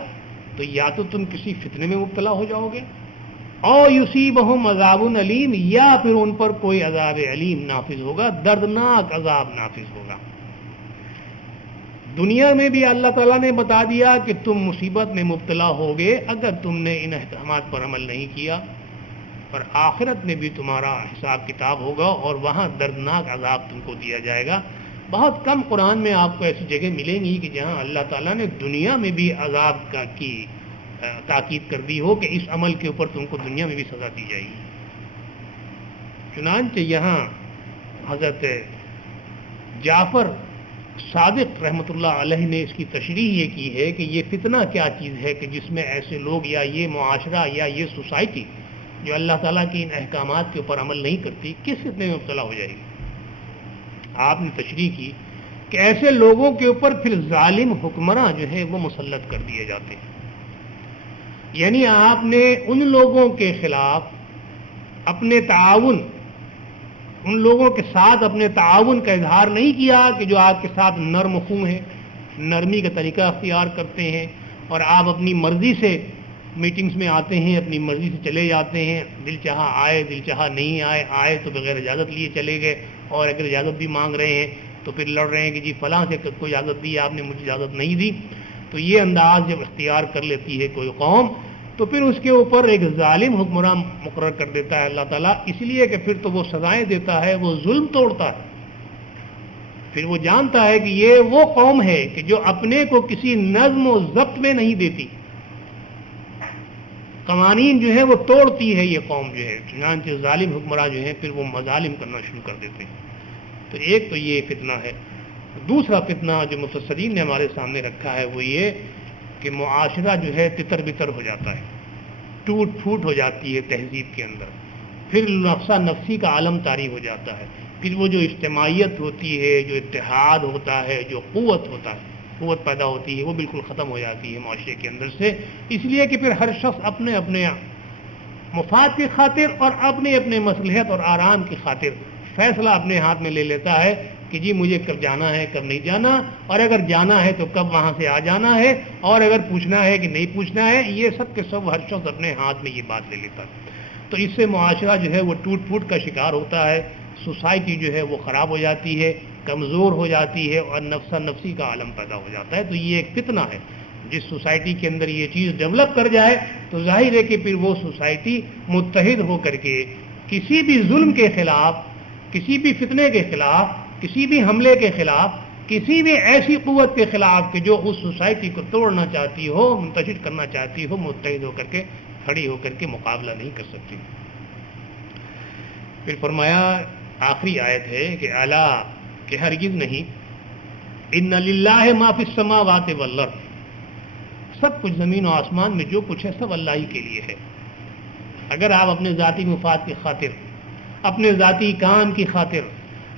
تو یا تو تم کسی فتنے میں مبتلا ہو جاؤ گے، او یصیبہم عذاب علیم، یا پھر ان پر کوئی عذاب علیم نافذ ہوگا، دردناک عذاب نافذ ہوگا۔ دنیا میں بھی اللہ تعالیٰ نے بتا دیا کہ تم مصیبت میں مبتلا ہوگے اگر تم نے ان احکامات پر عمل نہیں کیا، پر آخرت میں بھی تمہارا حساب کتاب ہوگا اور وہاں دردناک عذاب تم کو دیا جائے گا۔ بہت کم قرآن میں آپ کو ایسی جگہ ملیں گی کہ جہاں اللہ تعالیٰ نے دنیا میں بھی عذاب کی تاکید کر دی ہو کہ اس عمل کے اوپر تم کو دنیا میں بھی سزا دی جائے گی۔ چنانچہ یہاں حضرت جعفر صادق رحمۃ اللہ علیہ نے اس کی تشریح یہ کی ہے کہ یہ فتنہ کیا چیز ہے کہ جس میں ایسے لوگ یا یہ معاشرہ یا یہ سوسائٹی جو اللہ تعالیٰ کی ان احکامات کے اوپر عمل نہیں کرتی کس فتنے میں مبتلا ہو جائے گی۔ آپ نے تشریح کی کہ ایسے لوگوں کے اوپر پھر ظالم حکمراں جو ہے وہ مسلط کر دیے جاتے ہیں، یعنی آپ نے ان لوگوں کے خلاف اپنے تعاون، ان لوگوں کے ساتھ اپنے تعاون کا اظہار نہیں کیا کہ جو آپ کے ساتھ نرم خو ہیں، نرمی کا طریقہ اختیار کرتے ہیں، اور آپ اپنی مرضی سے میٹنگز میں آتے ہیں، اپنی مرضی سے چلے جاتے ہیں، دل چاہا آئے، دل چاہا نہیں آئے تو بغیر اجازت لیے چلے گئے، اور اگر اجازت بھی مانگ رہے ہیں تو پھر لڑ رہے ہیں کہ جی فلاں سے کوئی اجازت دی، آپ نے مجھے اجازت نہیں دی۔ تو یہ انداز جب اختیار کر لیتی ہے کوئی قوم، تو پھر اس کے اوپر ایک ظالم حکمران مقرر کر دیتا ہے اللہ تعالیٰ، اس لیے کہ پھر تو وہ سزائیں دیتا ہے، وہ ظلم توڑتا ہے۔ پھر وہ جانتا ہے کہ یہ وہ قوم ہے کہ جو اپنے کو کسی نظم و ضبط میں نہیں دیتی، قوانین جو ہے وہ توڑتی ہے یہ قوم جو ہے، چنانچہ ظالم حکمراں جو ہیں پھر وہ مظالم کرنا شروع کر دیتے ہیں۔ تو ایک تو یہ فتنہ ہے۔ دوسرا فتنہ جو مفسرین نے ہمارے سامنے رکھا ہے وہ یہ کہ معاشرہ جو ہے تتر بتر ہو جاتا ہے، ٹوٹ پھوٹ ہو جاتی ہے تہذیب کے اندر، پھر نفسا نفسی کا عالم طاری ہو جاتا ہے، پھر وہ جو اجتماعیت ہوتی ہے، جو اتحاد ہوتا ہے، جو قوت ہوتا ہے، قوت پیدا ہوتی ہے، وہ بالکل ختم ہو جاتی ہے معاشرے کے اندر سے، اس لیے کہ پھر ہر شخص اپنے اپنے مفاد کی خاطر اور اپنے اپنے مصلحت اور آرام کی خاطر فیصلہ اپنے ہاتھ میں لے لیتا ہے کہ جی مجھے کب جانا ہے کب نہیں جانا، اور اگر جانا ہے تو کب وہاں سے آ جانا ہے، اور اگر پوچھنا ہے کہ نہیں پوچھنا ہے، یہ سب کے سب ہر شخص اپنے ہاتھ میں یہ بات لے لیتا ہے۔ تو اس سے معاشرہ جو ہے وہ ٹوٹ پھوٹ کا شکار ہوتا ہے، سوسائٹی جو ہے وہ خراب ہو جاتی ہے، کمزور ہو جاتی ہے، اور نفسا نفسی کا عالم پیدا ہو جاتا ہے۔ تو یہ ایک فتنہ ہے، جس سوسائٹی کے اندر یہ چیز ڈیولپ کر جائے تو ظاہر ہے کہ پھر وہ سوسائٹی متحد ہو کر کے کسی بھی ظلم کے خلاف، کسی بھی فتنے کے خلاف، کسی بھی حملے کے خلاف، کسی بھی ایسی قوت کے خلاف کہ جو اس سوسائٹی کو توڑنا چاہتی ہو، منتشر کرنا چاہتی ہو، متحد ہو کر کے کھڑی ہو کر کے مقابلہ نہیں کر سکتی۔ پھر فرمایا، آخری آیت ہے کہ الا، کہ ہرگز نہیں، ان للہ ما فی السماوات والارض، سب کچھ زمین و آسمان میں جو کچھ ہے سب اللہ ہی کے لیے ہے۔ اگر آپ اپنے ذاتی مفاد کی خاطر، اپنے ذاتی کام کی خاطر،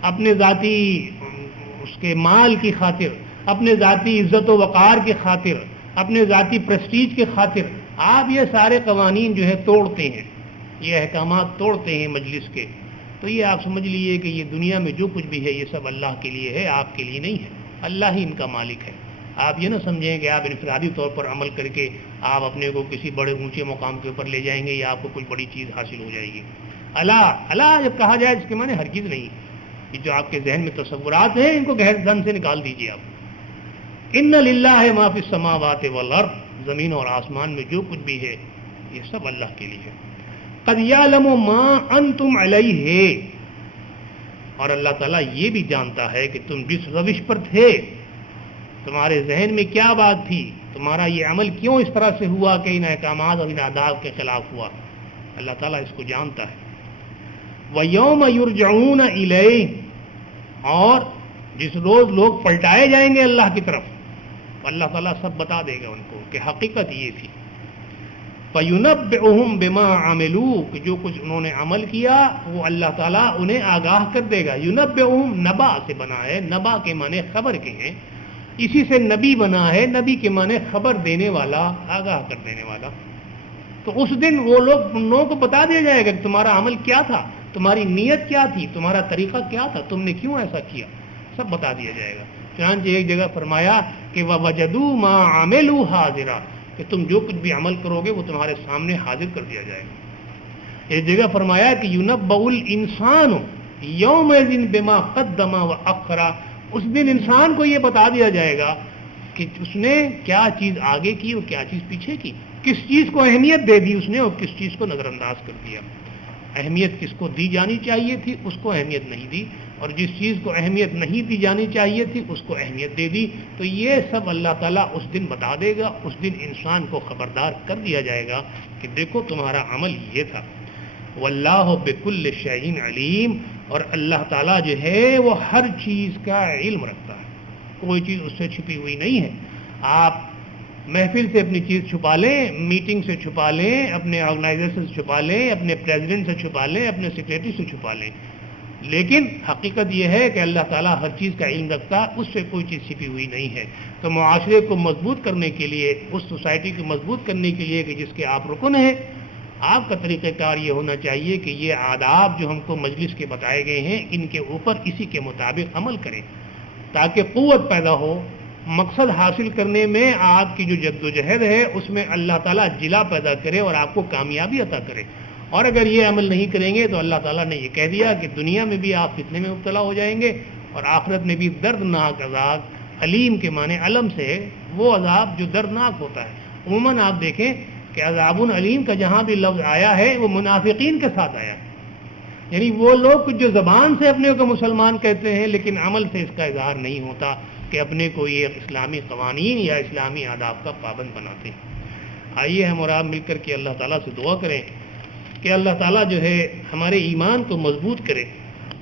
اپنے ذاتی اس کے مال کی خاطر، اپنے ذاتی عزت و وقار کی خاطر، اپنے ذاتی پریسٹیج کی خاطر آپ یہ سارے قوانین جو ہے توڑتے ہیں، یہ احکامات توڑتے ہیں مجلس کے، تو یہ آپ سمجھ لیجیے کہ یہ دنیا میں جو کچھ بھی ہے یہ سب اللہ کے لیے ہے، آپ کے لیے نہیں ہے، اللہ ہی ان کا مالک ہے۔ آپ یہ نہ سمجھیں کہ آپ انفرادی طور پر عمل کر کے آپ اپنے کو کسی بڑے اونچے مقام کے اوپر لے جائیں گے یا آپ کو کوئی بڑی چیز حاصل ہو جائے گی۔ اللہ جب کہا جائے اس کے معنی ہرگز نہیں، یہ جو آپ کے ذہن میں تصورات ہیں ان کو گہر ذہن سے نکال دیجیے آپ۔ ان للہ ما فی السماوات والارض، زمین اور آسمان میں جو کچھ بھی ہے یہ سب اللہ کے لیے ہے۔ قد یعلم ما انتم علیہ، اور اللہ تعالیٰ یہ بھی جانتا ہے کہ تم جس روش پر تھے، تمہارے ذہن میں کیا بات تھی، تمہارا یہ عمل کیوں اس طرح سے ہوا کہ ان احکامات اور ان آداب کے خلاف ہوا، اللہ تعالیٰ اس کو جانتا ہے۔ وَيَوْمَ يُرْجَعُونَ إِلَيْهِ، اور جس روز لوگ پلٹائے جائیں گے اللہ کی طرف، اللہ تعالیٰ سب بتا دے گا ان کو کہ حقیقت یہ تھی۔ فَيُنَبِّئُهُم بِمَا عَمِلُوا، کہ جو کچھ انہوں نے عمل کیا وہ اللہ تعالیٰ انہیں آگاہ کر دے گا۔ يُنَبِّئُهُم نبا سے بنا ہے، نبا کے معنی خبر کے ہیں، اسی سے نبی بنا ہے، نبی کے معنی خبر دینے والا، آگاہ کر دینے والا۔ تو اس دن وہ لوگوں کو بتا دیا جائے گا کہ تمہارا عمل کیا تھا، تمہاری نیت کیا تھی، تمہارا طریقہ کیا تھا، تم نے کیوں ایسا کیا، سب بتا دیا جائے گا۔ چنانچہ ایک جگہ فرمایا کہ وَوَجَدُوا مَا عَمِلُوا حَاضِرًا، کہ تم جو کچھ بھی عمل کرو گے وہ تمہارے سامنے حاضر کر دیا جائے گا۔ ایک جگہ فرمایا کہ يُنَبَّأُ الْإِنسَانُ يَوْمَئِذٍ بِمَا قَدَّمَ وَأَخَّرَ، اس دن انسان کو یہ بتا دیا جائے گا کہ اس نے کیا چیز آگے کی اور کیا چیز پیچھے کی، کس چیز کو اہمیت دے دی اس نے اور کس چیز کو نظر انداز کر دیا۔ اہمیت کس کو دی جانی چاہیے تھی اس کو اہمیت نہیں دی، اور جس چیز کو اہمیت نہیں دی جانی چاہیے تھی اس کو اہمیت دے دی۔ تو یہ سب اللہ تعالیٰ اس دن بتا دے گا، اس دن انسان کو خبردار کر دیا جائے گا کہ دیکھو تمہارا عمل یہ تھا۔ واللہ بکل شیء علیم، اور اللہ تعالیٰ جو ہے وہ ہر چیز کا علم رکھتا ہے، کوئی چیز اس سے چھپی ہوئی نہیں ہے۔ آپ محفل سے اپنی چیز چھپا لیں، میٹنگ سے چھپا لیں، اپنے آرگنائزیشن سے چھپا لیں، اپنے پریزیڈنٹ سے چھپا لیں، اپنے سیکریٹری سے چھپا لیں، لیکن حقیقت یہ ہے کہ اللہ تعالیٰ ہر چیز کا علم رکھتا ہے، اس سے کوئی چیز چھپی ہوئی نہیں ہے۔ تو معاشرے کو مضبوط کرنے کے لیے، اس سوسائٹی کو مضبوط کرنے کے لیے کہ جس کے آپ رکن ہیں، آپ کا طریقہ کار یہ ہونا چاہیے کہ یہ آداب جو ہم کو مجلس کے بتائے گئے ہیں ان کے اوپر اسی کے مطابق عمل کریں تاکہ قوت پیدا ہو، مقصد حاصل کرنے میں آپ کی جو جد و جہد ہے اس میں اللہ تعالیٰ جلا پیدا کرے اور آپ کو کامیابی عطا کرے۔ اور اگر یہ عمل نہیں کریں گے تو اللہ تعالیٰ نے یہ کہہ دیا کہ دنیا میں بھی آپ فتنے میں مبتلا ہو جائیں گے اور آخرت میں بھی دردناک عذاب، علیم کے معنی علم سے وہ عذاب جو دردناک ہوتا ہے۔ عموماً آپ دیکھیں کہ عذاب علیم کا جہاں بھی لفظ آیا ہے وہ منافقین کے ساتھ آیا ہے، یعنی وہ لوگ جو زبان سے اپنے کو مسلمان کہتے ہیں لیکن عمل سے اس کا اظہار نہیں ہوتا کہ اپنے کو یہ اسلامی قوانین یا اسلامی آداب کا پابند بناتے ہیں۔ آئیے ہم اور آپ مل کر کے اللہ تعالیٰ سے دعا کریں کہ اللہ تعالیٰ جو ہے ہمارے ایمان کو مضبوط کرے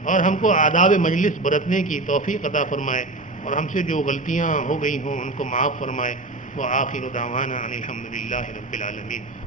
اور ہم کو آداب مجلس برتنے کی توفیق عطا فرمائے اور ہم سے جو غلطیاں ہو گئی ہوں ان کو معاف فرمائے۔ وآخر دعوانا ان الحمد للہ رب العالمین۔